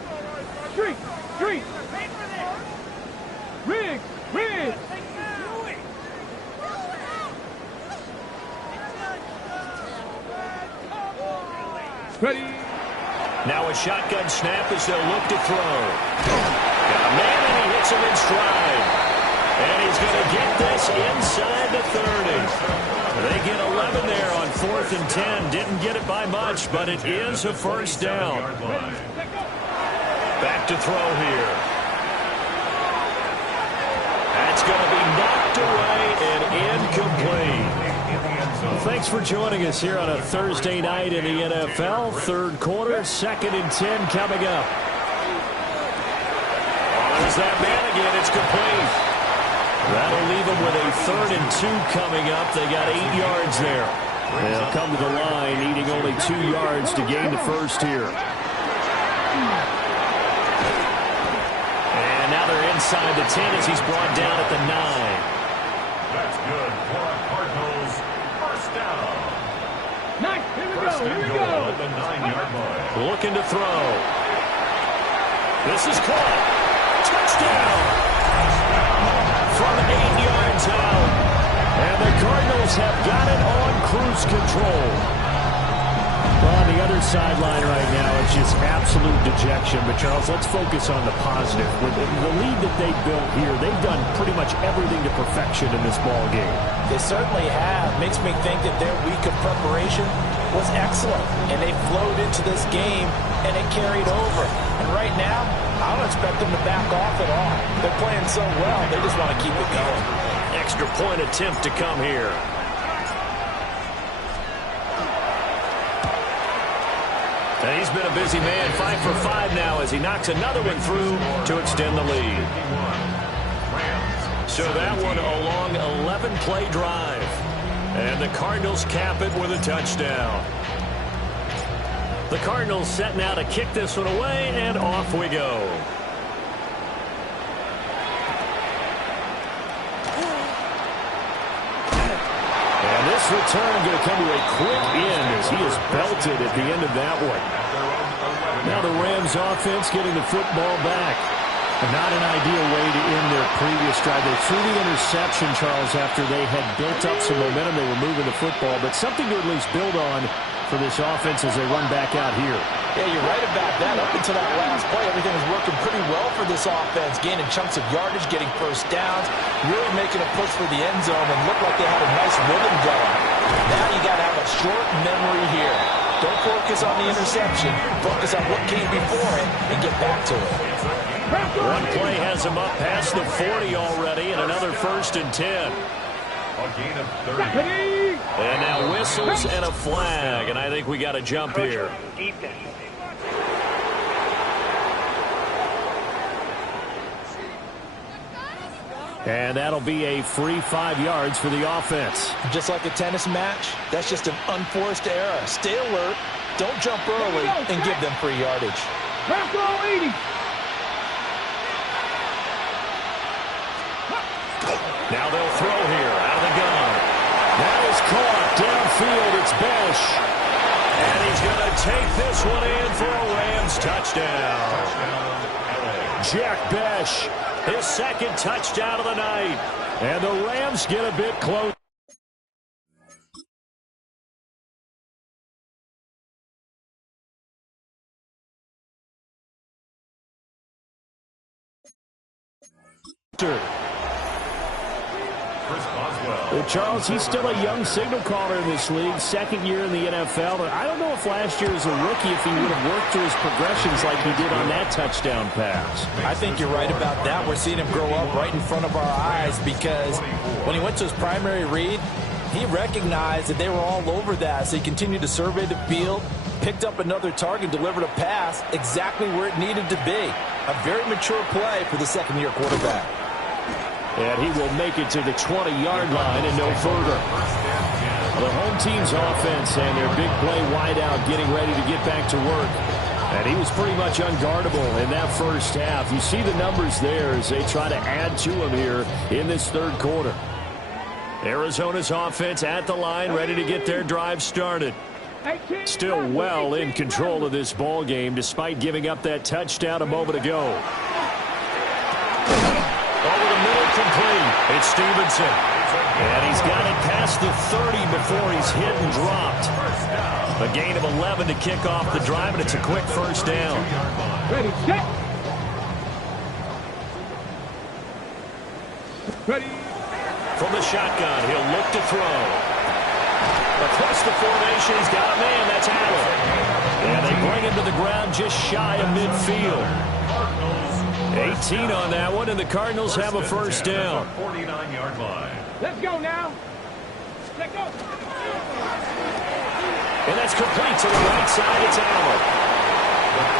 Street, street. Riggs, Riggs. Ready. Now a shotgun snap as they'll look to throw. Got a man, and he hits him in stride. And he's going to get this inside the 30. They get 11 there on 4th and 10. Didn't get it by much, but it is a 1st down. Back to throw here. That's going to be knocked away and incomplete. Thanks for joining us here on a Thursday night in the NFL. 3rd quarter, 2nd and 10 coming up. There's that man again. It's complete. That'll leave them with a 3rd and 2 coming up. They got 8 yards there. They'll come to the line needing only 2 yards to gain the 1st here. And now they're inside the 10 as he's brought down at the 9. That's good for Cardinals. First down. Nice. Here we go. Here we go. At the 9-yard line. Looking to throw. This is caught. Touchdown. From 8 yards out. And the Cardinals have got it on cruise control. Well, on the other sideline right now, it's just absolute dejection. But, Charles, let's focus on the positive. With the lead that they built here, they've done pretty much everything to perfection in this ball game. They certainly have. Makes me think that their week of preparation was excellent. And they flowed into this game, and it carried over. And right now, I don't expect them to back off at all. They're playing so well, they just want to keep it going. Extra point attempt to come here. And he's been a busy man, 5 for 5 now as he knocks another one through to extend the lead. So that one a long 11-play drive. And the Cardinals cap it with a touchdown. The Cardinals set now to kick this one away, and off we go. And this return going to come to a quick end as he is belted at the end of that one. Now the Rams offense getting the football back. Not an ideal way to end their previous drive. They threw the interception, Charles, after they had built up some momentum. They were moving the football, but something to at least build on for this offense as they run back out here. Yeah, you're right about that. Up until that last play, everything was working pretty well for this offense, gaining chunks of yardage, getting 1st downs, really making a push for the end zone, and looked like they had a nice rhythm going. Now you got to have a short memory here. Don't focus on the interception. Focus on what came before it and get back to it. One play has him up past the 40 already, and another 1st and 10. A gain of 30. And now whistles and a flag, and I think we got a jump here. And that'll be a free 5 yards for the offense. Just like a tennis match, that's just an unforced error. Stay alert, don't jump early, and give them free yardage. Now they'll throw here out of the gun. That is caught downfield. It's Besh. And he's going to take this one in for a Rams touchdown. Jack Besh, his 2nd touchdown of the night. And the Rams get a bit close. roster. Well, Charles, he's still a young signal caller in this league, second year in the NFL. But I don't know if last year as a rookie, if he would have worked through his progressions like he did on that touchdown pass. I think you're right about that. We're seeing him grow up right in front of our eyes because when he went to his primary read, he recognized that they were all over that. So he continued to survey the field, picked up another target, delivered a pass exactly where it needed to be. A very mature play for the second-year quarterback. And he will make it to the 20-yard line and no further. The home team's offense and their big play wideout getting ready to get back to work. And he was pretty much unguardable in that first half. You see the numbers there as they try to add to him here in this third quarter. Arizona's offense at the line, ready to get their drive started. Still well in control of this ball game despite giving up that touchdown a moment ago. Over the middle, complete. It's Stevenson. And he's got it past the 30 before he's hit and dropped. A gain of 11 to kick off the drive, and it's a quick first down. Ready, set. Ready. From the shotgun, he'll look to throw. Across the formation, he's got a man. That's Allen. And they bring him to the ground just shy of midfield. 18 on that one, and the Cardinals have a first down. 49-yard line. Let's go now. Let's go. And that's complete to the right side. It's Allen.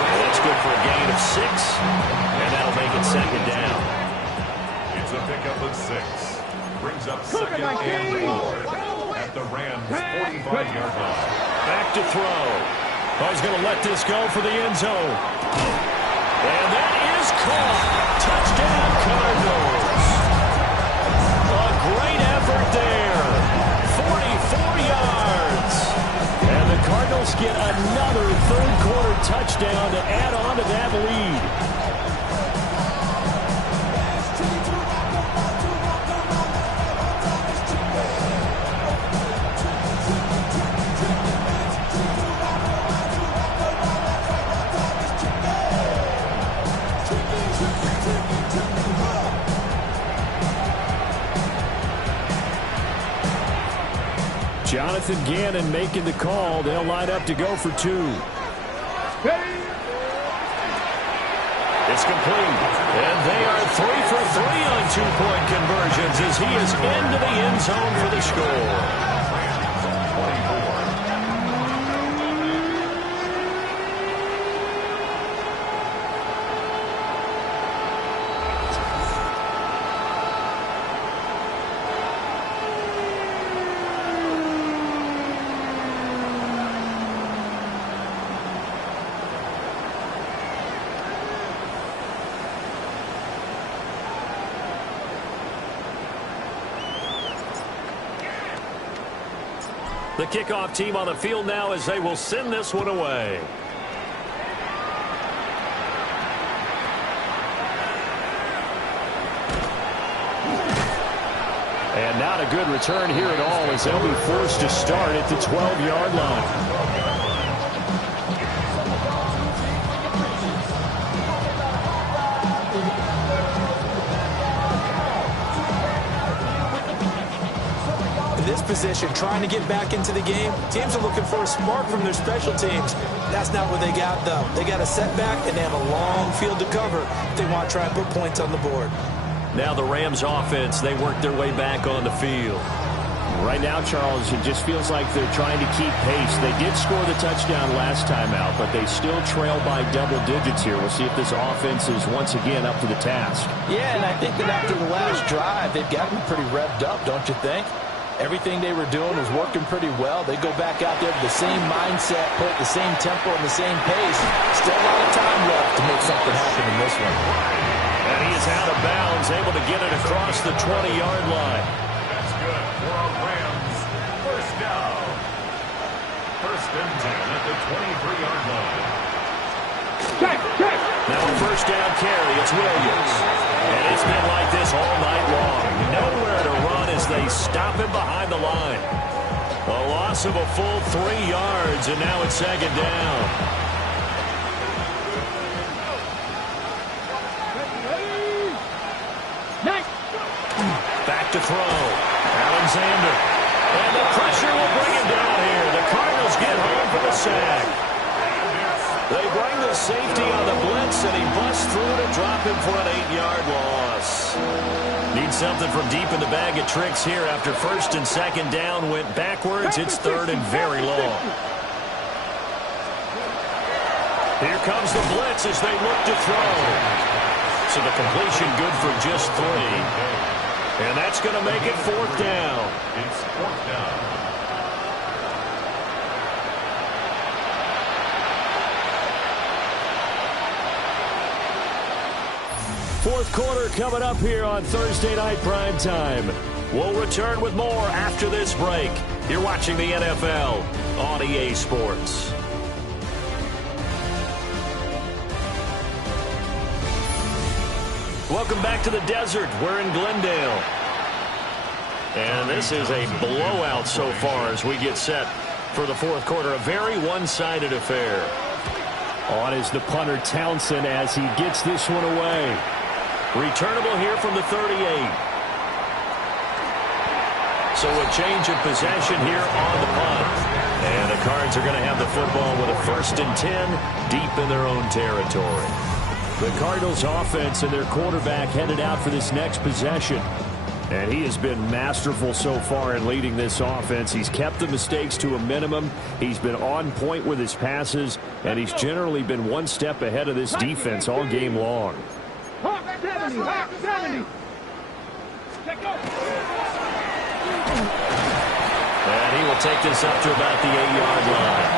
And that's good for a gain of 6. And that'll make it second down. It's a pickup of 6. Brings up second and 4 at the Rams' 45-yard line. Back to throw. Oh, he's going to let this go for the end zone. And that is caught. Touchdown, Cardinals. A great effort there. 44 yards. And the Cardinals get another third-quarter touchdown to add on to that lead. Jonathan Gannon making the call. They'll line up to go for 2. It's complete. And they are 3 for 3 on 2-point conversions as he is into the end zone for the score. The kickoff team on the field now as they will send this one away. And not a good return here at all as they'll be forced to start at the 12-yard line. Position, trying to get back into the game. Teams are looking for a spark from their special teams. That's not what they got, though. They got a setback, and they have a long field to cover if they want to try and put points on the board. Now the Rams offense, they work their way back on the field. Right now, Charles, it just feels like they're trying to keep pace. They did score the touchdown last time out, but they still trail by double digits here. We'll see if this offense is once again up to the task. Yeah, and I think that after the last drive, they've gotten pretty revved up, don't you think? Everything they were doing was working pretty well. They go back out there with the same mindset, play at the same tempo and the same pace. Still a lot of time left to make something happen in this one. And he is out of bounds, able to get it across the 20-yard line. That's good for a Rams first down. First and 10 at the 23-yard line. Now a first down carry. It's Williams. And it's been like this all night long. Nowhere to run as they stop him behind the line. A loss of a full 3 yards, and now it's second down. Nice. to throw. Alexander. And the pressure will bring him down here. The Cardinals get home for the sack. They bring the safety on the blitz, and he busts through to drop him for an 8-yard loss. Need something from deep in the bag of tricks here after first and second down went backwards. It's third and very long. Here comes the blitz as they look to throw. So the completion good for just 3. And that's going to make it fourth down. It's fourth down. Fourth quarter coming up here on Thursday Night Prime Time. We'll return with more after this break. You're watching the NFL on EA Sports. Welcome back to the desert. We're in Glendale. And this is a blowout so far as we get set for the fourth quarter. A very one-sided affair. On is the punter Townsend as he gets this one away. Returnable here from the 38. So a change of possession here on the punt. And the Cards are going to have the football with a 1st and 10 deep in their own territory. The Cardinals offense and their quarterback headed out for this next possession. And he has been masterful so far in leading this offense. He's kept the mistakes to a minimum. He's been on point with his passes. And he's generally been one step ahead of this defense all game long. 70. And he will take this up to about the 8-yard line.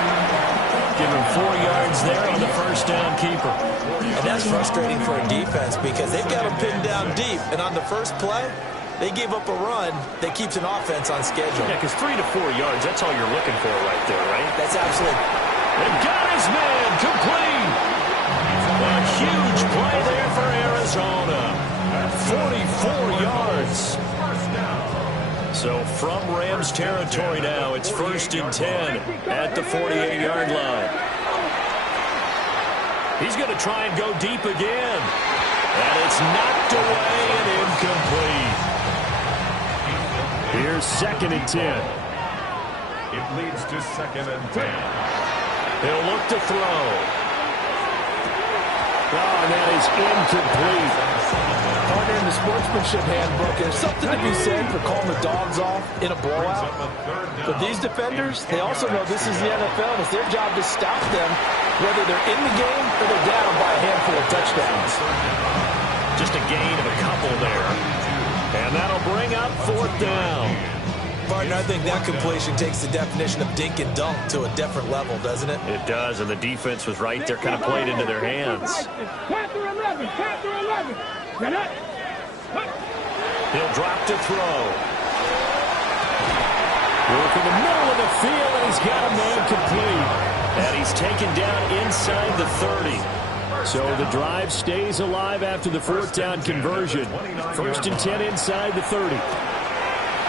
Give him 4 yards there on the first down keeper. And that's frustrating for a defense because they've got him pinned down deep. And on the first play, they gave up a run that keeps an offense on schedule. Yeah, because 3 to 4 yards, that's all you're looking for right there, right? That's absolutely. And got his man complete. A huge play there for Arizona. 44 yards. So from Rams territory now, it's 1st and 10 at the 48-yard line. He's going to try and go deep again. And it's knocked away and incomplete. Here's 2nd and 10. It leads to 2nd and 10. He'll look to throw. Oh, and that is incomplete. Partner, in the sportsmanship handbook, there's something to be said for calling the dogs off in a blowout. But these defenders, they also know this is the NFL, and it's their job to stop them, whether they're in the game or they're down by a handful of touchdowns. Just a gain of a couple there. And that'll bring up 4th down. Partner, I think that completion takes the definition of dink and dunk to a different level, doesn't it? It does, and the defense was right there, kind of played into their hands. Panther 11. He'll drop to throw. Work in the middle of the field, and he's got a man complete. And he's taken down inside the 30. So the drive stays alive after the 4th down conversion. 1st and 10 inside the 30.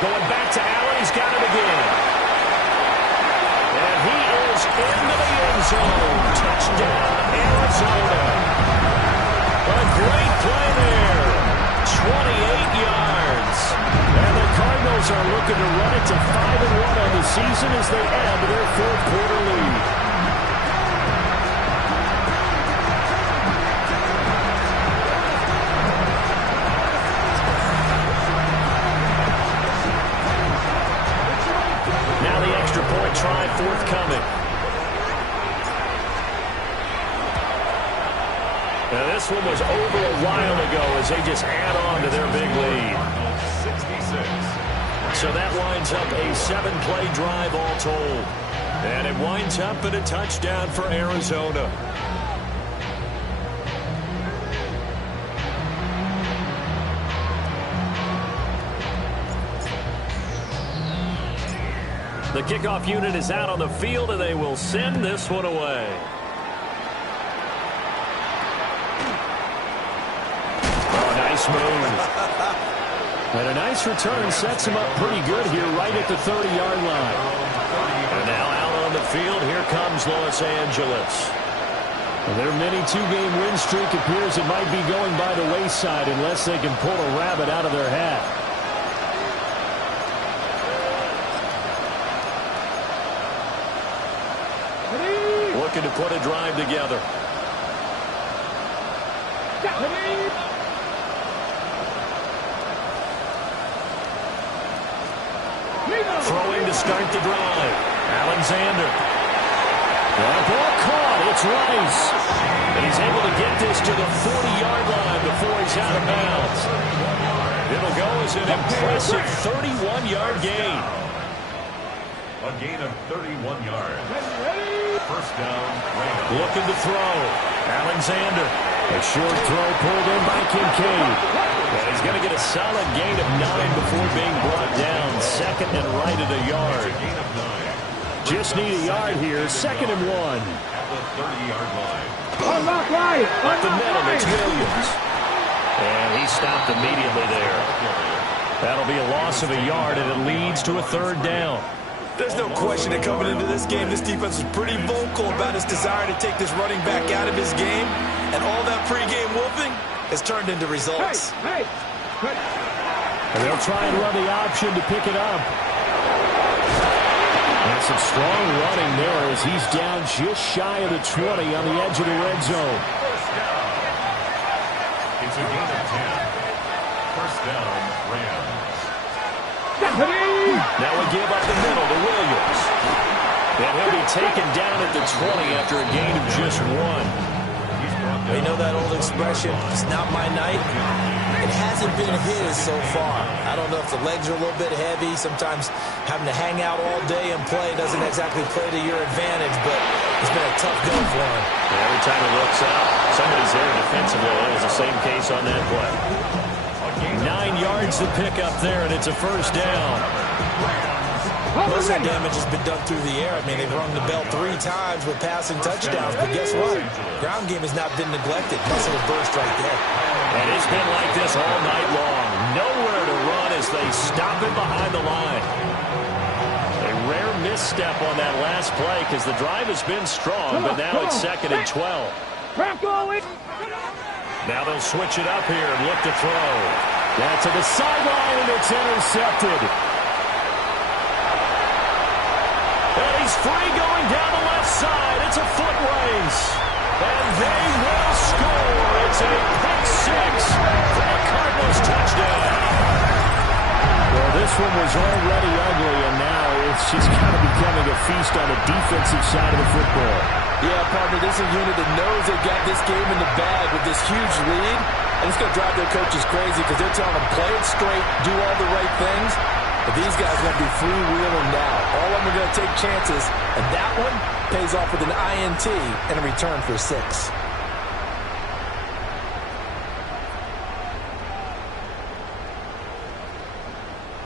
Going back to Allen, he's got it again. And he is into the end zone. Touchdown, Arizona. A great play there. 28 yards. And the Cardinals are looking to run it to 5-1 on the season as they add to their 4th quarter lead. Now the extra point try forthcoming. Now this one was over a while ago as they just add on to their big lead. 66. So that winds up a 7-play drive all told. And it winds up in a touchdown for Arizona. The kickoff unit is out on the field, and they will send this one away. Oh, nice move. And a nice return sets him up pretty good here right at the 30-yard line. And now out on the field, here comes Los Angeles. Well, their mini 2-game win streak appears it might be going by the wayside unless they can pull a rabbit out of their hat. looking to put a drive together. Throwing to start the drive. Alexander. That ball caught. It's Rice. And he's able to get this to the 40-yard line before he's out of bounds. It'll go as an impressive 31-yard gain. A gain of 31 yards. First down, Rams. Looking to throw. Alexander. A short throw pulled in by Kincaid. And he's going to get a solid gain of 9 before being brought down. Second and right at a yard. Gain of 9. Just need a yard here. Second and 1. At the 30-yard line. Unlock right. Up the middle, it's Williams. And he stopped immediately there. That'll be a loss of a yard, and it leads to a third down. There's no question that coming into this game, this defense is pretty vocal about its desire to take this running back out of his game. And all that pregame whooping has turned into results. Hey. And they'll try and run the option to pick it up. And some strong running there as he's down just shy of the 20 on the edge of the red zone. It's a gain of 10. First down, Rams. Now we give up the middle to Williams. And he'll be taken down at the 20 after a gain of just 1. You know that old expression, it's not my night? It hasn't been his so far. I don't know if the legs are a little bit heavy. Sometimes having to hang out all day and play doesn't exactly play to your advantage, but it's been a tough go for him. Every time he looks out, somebody's there defensively. It was the same case on that play. 9 yards to pick up there, and it's a first down. Most of the damage has been done through the air. I mean, they've rung the bell 3 times with passing touchdowns, but guess what? Ground game has not been neglected. Muscle burst right there. And it's been like this all night long. Nowhere to run as they stop him behind the line. A rare misstep on that last play because the drive has been strong, but now it's second and 12. Now they'll switch it up here and look to throw. That's to the sideline, and it's intercepted. And he's free going down the left side. It's a foot race. And they will score. It's a pick 6 for the Cardinals touchdown. Well, this one was already ugly, and now it's just kind of becoming a feast on the defensive side of the football. Yeah, partner, this is a unit that knows they got this game in the bag with this huge lead. And it's going to drive their coaches crazy because they're telling them play it straight, do all the right things. But these guys are going to be freewheeling now. All of them are going to take chances, and that one pays off with an INT and a return for 6.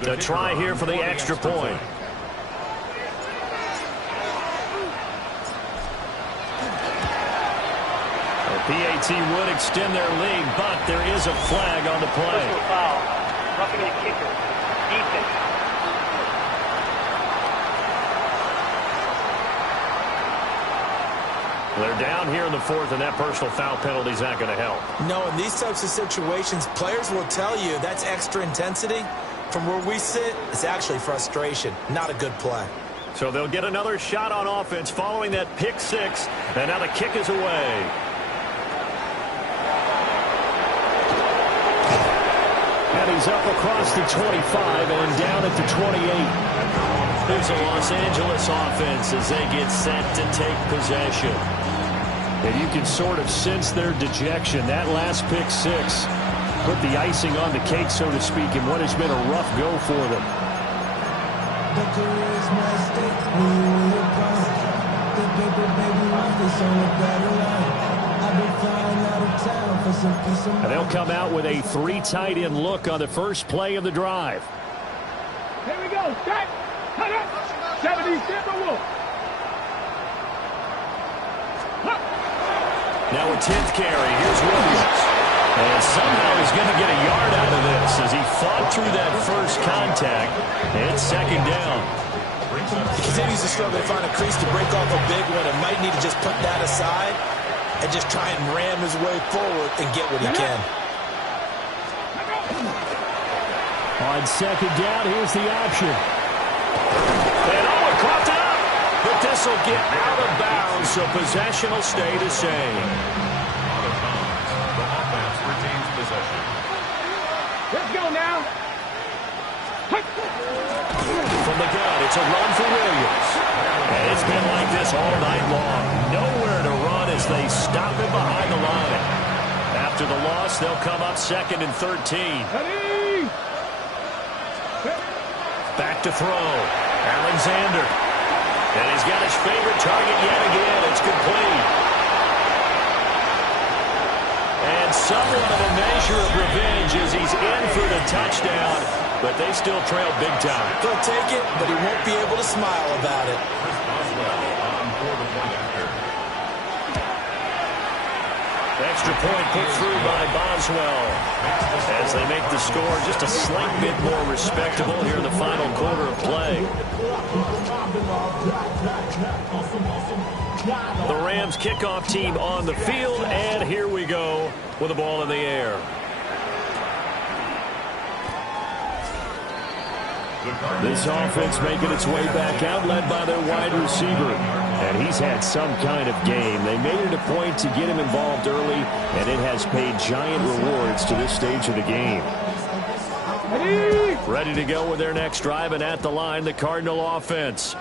The try here for the extra point. The PAT would extend their lead, but there is a flag on the play. Foul. Roughing the kicker. Defense. They're down here in the 4th, and that personal foul penalty is not going to help. No, in these types of situations, players will tell you that's extra intensity. From where we sit, it's actually frustration, not a good play. So they'll get another shot on offense following that pick 6, and now the kick is away. And he's up across the 25 and down at the 28. There's a Los Angeles offense as they get set to take possession. And you can sort of sense their dejection. That last pick 6 put the icing on the cake, so to speak, in what has been a rough go for them. And they'll come out with a 3 tight end look on the first play of the drive. Here we go. Set. Cut it. 70 Timberwolves. Now a 10th carry. Here's Williams. And somehow he's going to get a yard out of this as he fought through that first contact. It's second down. He continues to struggle to find a crease to break off a big one and might need to just put that aside and just try and ram his way forward and get what he can. On second down, here's the option. And coughed it up. But this This will get out of bounds, so possession will stay the same. Out of bounds. The offense retains possession. Let's go now. From the gun, it's a run for Williams. And it's been like this all night long. Nowhere to run as they stop him behind the line. After the loss, they'll come up 2nd and 13. Ready. Back to throw. Alexander. And he's got his favorite target yet again. It's complete. And somewhat of a measure of revenge as he's in for the touchdown, but they still trail big time. He'll take it, but he won't be able to smile about it. Extra point put through by Boswell as they make the score just a slight bit more respectable here in the final quarter of play. The Rams kickoff team on the field, and here we go with the ball in the air. This offense making its way back out, led by their wide receiver. And he's had some kind of game. They made it a point to get him involved early, and it has paid giant rewards to this stage of the game. Ready to go with their next drive, and at the line, the Cardinal offense.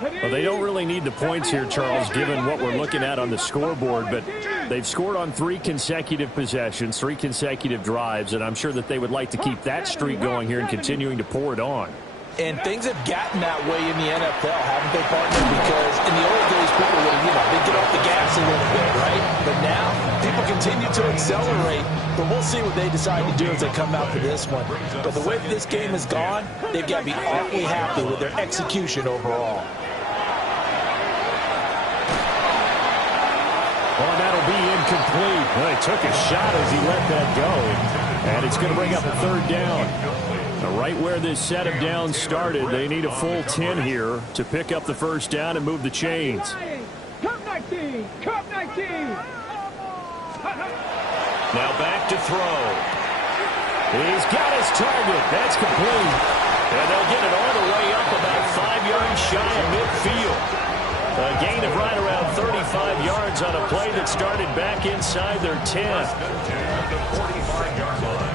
Well, they don't really need the points here, Charles, given what we're looking at on the scoreboard, but they've scored on 3 consecutive possessions, 3 consecutive drives, and I'm sure that they would like to keep that streak going here and continuing to pour it on. And things have gotten that way in the NFL, haven't they, partner? Because in the old days, people would, they'd get off the gas a little bit, right? But now, people continue to accelerate. But we'll see what they decide to do as they come out for this one. But the way this game has gone, they've got to be awfully happy with their execution overall. Oh, that'll be incomplete. Well, he took a shot as he let that go. And it's going to bring up a 3rd down. Now, right where this set of downs started, they need a full 10 here to pick up the 1st down and move the chains. Cup 19. Cup 19. Now back to throw. He's got his target. That's complete. And they'll get it all the way up about 5 yards shy of midfield. A gain of right around 35 yards on a play that started back inside their 10. The 45-yard line.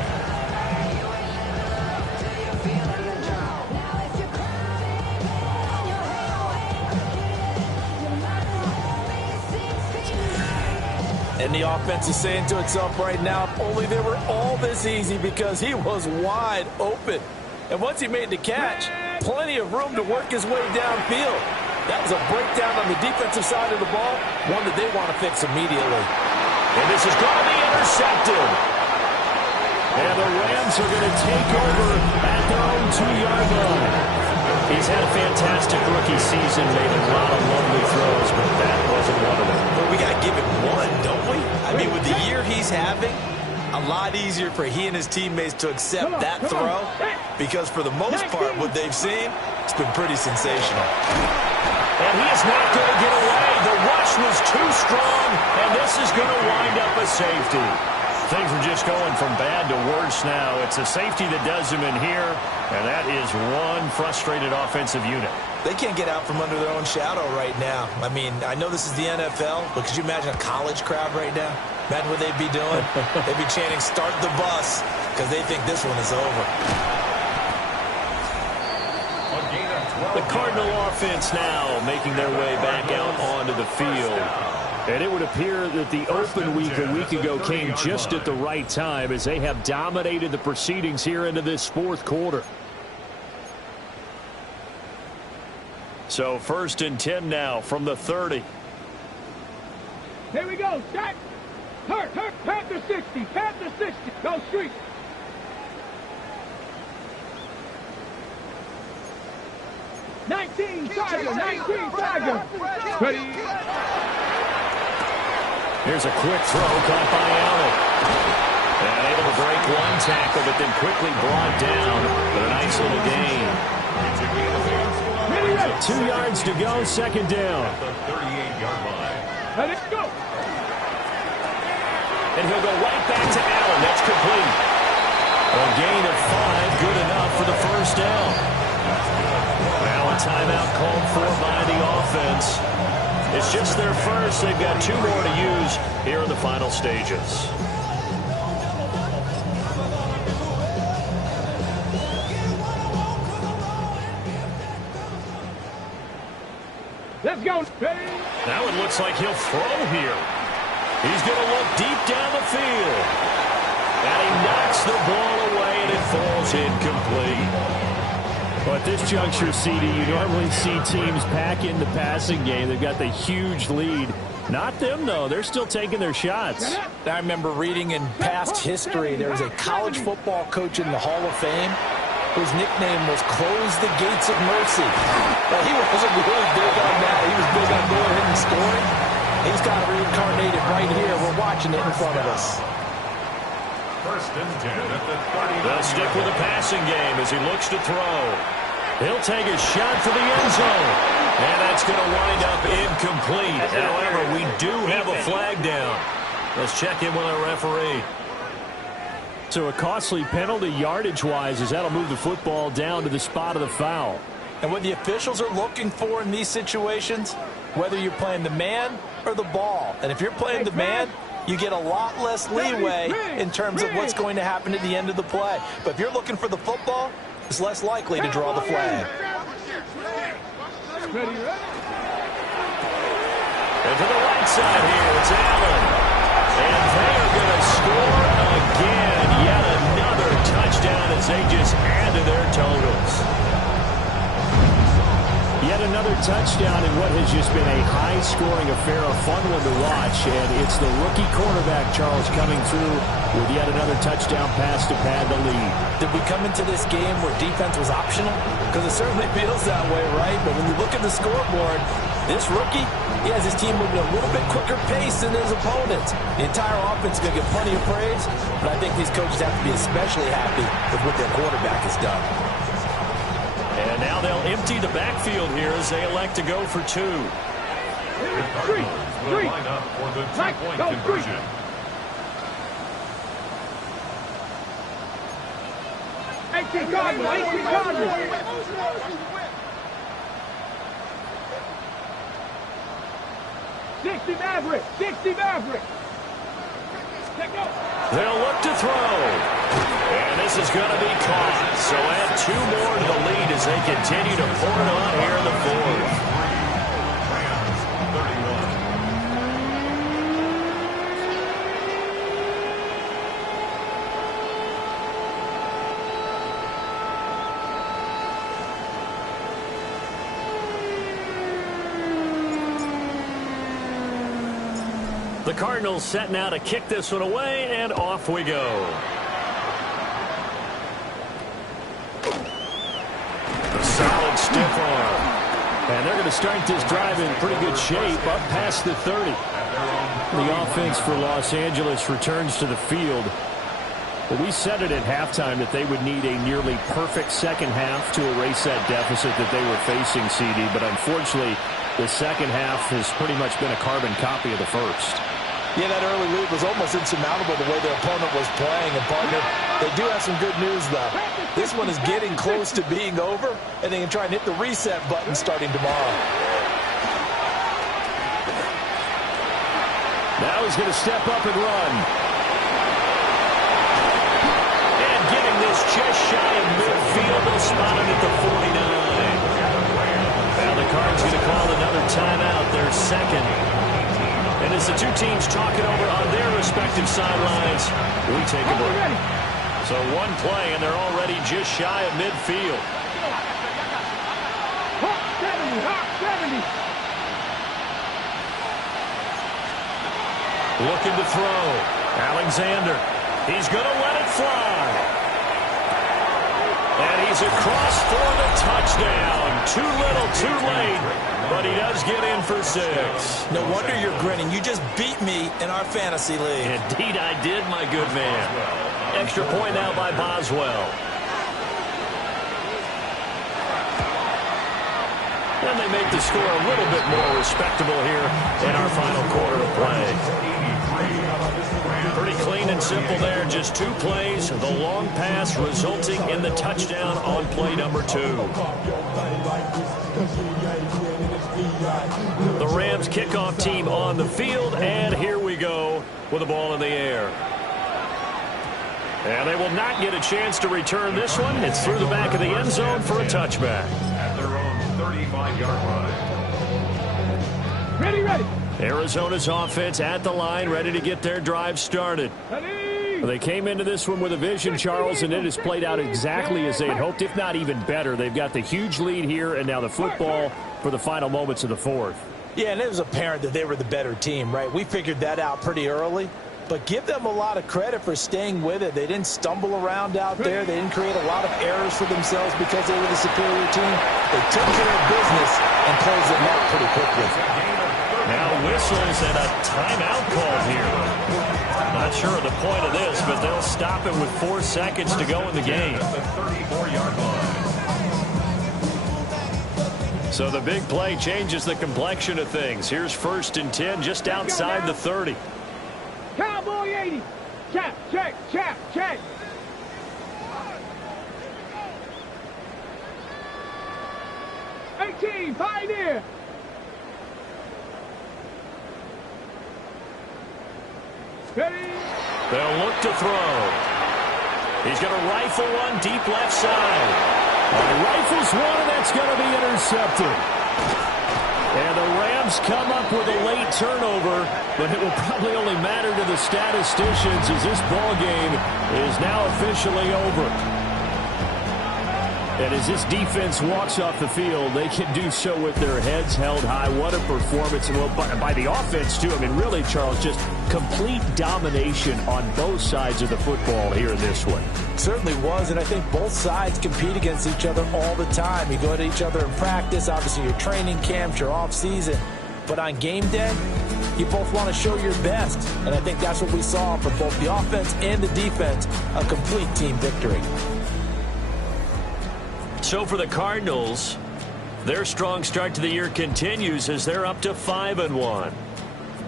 And the offense is saying to itself right now, if only they were all this easy, because he was wide open. And once he made the catch, plenty of room to work his way downfield. That was a breakdown on the defensive side of the ball, one that they want to fix immediately. And this is going to be intercepted. And the Rams are going to take over at their own 2-yard line. He's had a fantastic rookie season, made a lot of lovely throws, but that wasn't one of them. But we got to give it one, don't we? I mean, with the year he's having, a lot easier for he and his teammates to accept that throw, because for the most part, what they've seen, it's been pretty sensational. And he is not going to get away. The rush was too strong, and this is going to wind up a safety. Things are just going from bad to worse now. It's a safety that does him in here, and that is one frustrated offensive unit. They can't get out from under their own shadow right now. I mean, I know this is the NFL, but could you imagine a college crowd right now? Imagine what they'd be doing. They'd be chanting, "Start the bus," because they think this one is over. The Cardinal offense now making their way back out onto the field. And it would appear that the open week a week ago came just at the right time, as they have dominated the proceedings here into this 4th quarter. So 1st and 10 now from the 30. Here we go. Set. Hurt. Panther 60. Panther 60. Go street. Nineteen Tiger. Ready. Here's a quick throw caught by Allen. And able to break one tackle, but then quickly brought down. But a nice little gain. 2 yards to go, 2nd down. The 38-yard line. Let it go. And he'll go right back to Allen. That's complete. A gain of 5, good enough for the 1st down. Allen timeout called for by the offense. It's just their first. They've got 2 more to use here in the final stages. Let's go. Now it looks like he'll throw here. He's going to look deep down the field. And he knocks the ball away, and it falls incomplete. Well, at this juncture, CD, you normally see teams pack in the passing game. They've got the huge lead. Not them, though. They're still taking their shots. I remember reading in past history, there was a college football coach in the Hall of Fame whose nickname was Close the Gates of Mercy. But he wasn't really big on that. He was big on going in and scoring. He's got to reincarnate it right here. We're watching it in front of us. First and 10 at the 30. They'll stick with the passing game as he looks to throw. He'll take a shot for the end zone. And that's going to wind up incomplete. However, we do have a flag down. Let's check in with our referee. So a costly penalty yardage-wise as that'll move the football down to the spot of the foul. And what the officials are looking for in these situations, whether you're playing the man or the ball. And if you're playing the man, you get a lot less leeway in terms of what's going to happen at the end of the play. But if you're looking for the football, it's less likely to draw the flag. And to the right side here, it's Allen. And they are going to score again. Yet another touchdown as they just add to their totals. Yet another touchdown in what has just been a high-scoring affair, a fun one to watch. And it's the rookie cornerback, Charles, coming through with yet another touchdown pass to pad the lead. Did we come into this game where defense was optional? Because it certainly feels that way, right? But when you look at the scoreboard, this rookie, he has his team moving at a little bit quicker pace than his opponents. The entire offense is going to get plenty of praise, but I think these coaches have to be especially happy with what their quarterback has done. And now they'll empty the backfield here as they elect to go for 2. The Cardinals will line up for the 2-point conversion. Maverick. 60 Maverick. They'll look to throw. And this is going to be caught. So add 2 more to the lead as they continue to pour it on here in the 4th. Rams 31. The Cardinals set now to kick this one away, and off we go. A solid stiff arm. And they're going to start this drive in pretty good shape, up past the 30. The offense for Los Angeles returns to the field. But we said it at halftime that they would need a nearly perfect second half to erase that deficit that they were facing, CD. But unfortunately, the second half has pretty much been a carbon copy of the first. Yeah, that early lead was almost insurmountable the way their opponent was playing. And, partner, they do have some good news, though. This one is getting close to being over, and they can try and hit the reset button starting tomorrow. Now he's going to step up and run. And getting this just shy of midfield, they'll spot him at the 49. Now the Cards going to call another timeout, their second. And as the 2 teams talk it over on their respective sidelines, we take a break. So 1 play, and they're already just shy of midfield. Hawk 70. Looking to throw. Alexander. He's going to let it fly. And he's across for the touchdown. Too little, too late. But he does get in for 6. No wonder you're grinning. You just beat me in our fantasy league. Indeed I did, my good man. Extra point now by Boswell. And they make the score a little bit more respectable here in our final quarter of play. Pretty clean and simple there. Just 2 plays. The long pass resulting in the touchdown on play number 2. The Rams kickoff team on the field, and here we go with the ball in the air. And they will not get a chance to return this one. It's through the back of the end zone for a touchback. At their own 35-yard line. Ready. Arizona's offense at the line, ready to get their drive started. They came into this one with a vision, Charles, and it has played out exactly as they had hoped, if not even better. They've got the huge lead here, and now the football for the final moments of the fourth. Yeah, and it was apparent that they were the better team, right? We figured that out pretty early. But give them a lot of credit for staying with it. They didn't stumble around out there. They didn't create a lot of errors for themselves because they were the superior team. They took care of business and closed them out pretty quickly. Now whistles and a timeout called here. Not sure of the point of this, but they'll stop it with 4 seconds to go in the game. At the 34-yard line. So the big play changes the complexion of things. Here's 1st and 10 just outside the 30. Cowboy 80. Check. 18, Pioneer. Ready. They'll look to throw. He's going to rifle one deep left side. He rifles one, and that's going to be intercepted. And the Rams come up with a late turnover, but it will probably only matter to the statisticians as this ball game is now officially over. And as this defense walks off the field, they can do so with their heads held high. What a performance. And well, by the offense, too. I mean, really, Charles, just complete domination on both sides of the football here in this one. Certainly was, and I think both sides compete against each other all the time. You go to each other in practice, obviously your training camps, your off-season. But on game day, you both want to show your best. And I think that's what we saw for both the offense and the defense, a complete team victory. So for the Cardinals, their strong start to the year continues as they're up to 5-1.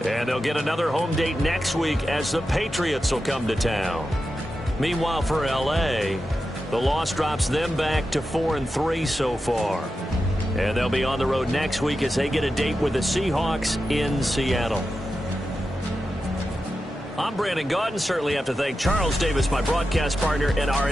And they'll get another home date next week as the Patriots will come to town. Meanwhile, for L.A., the loss drops them back to 4-3 so far. And they'll be on the road next week as they get a date with the Seahawks in Seattle. I'm Brandon Gaudin. Certainly have to thank Charles Davis, my broadcast partner, and our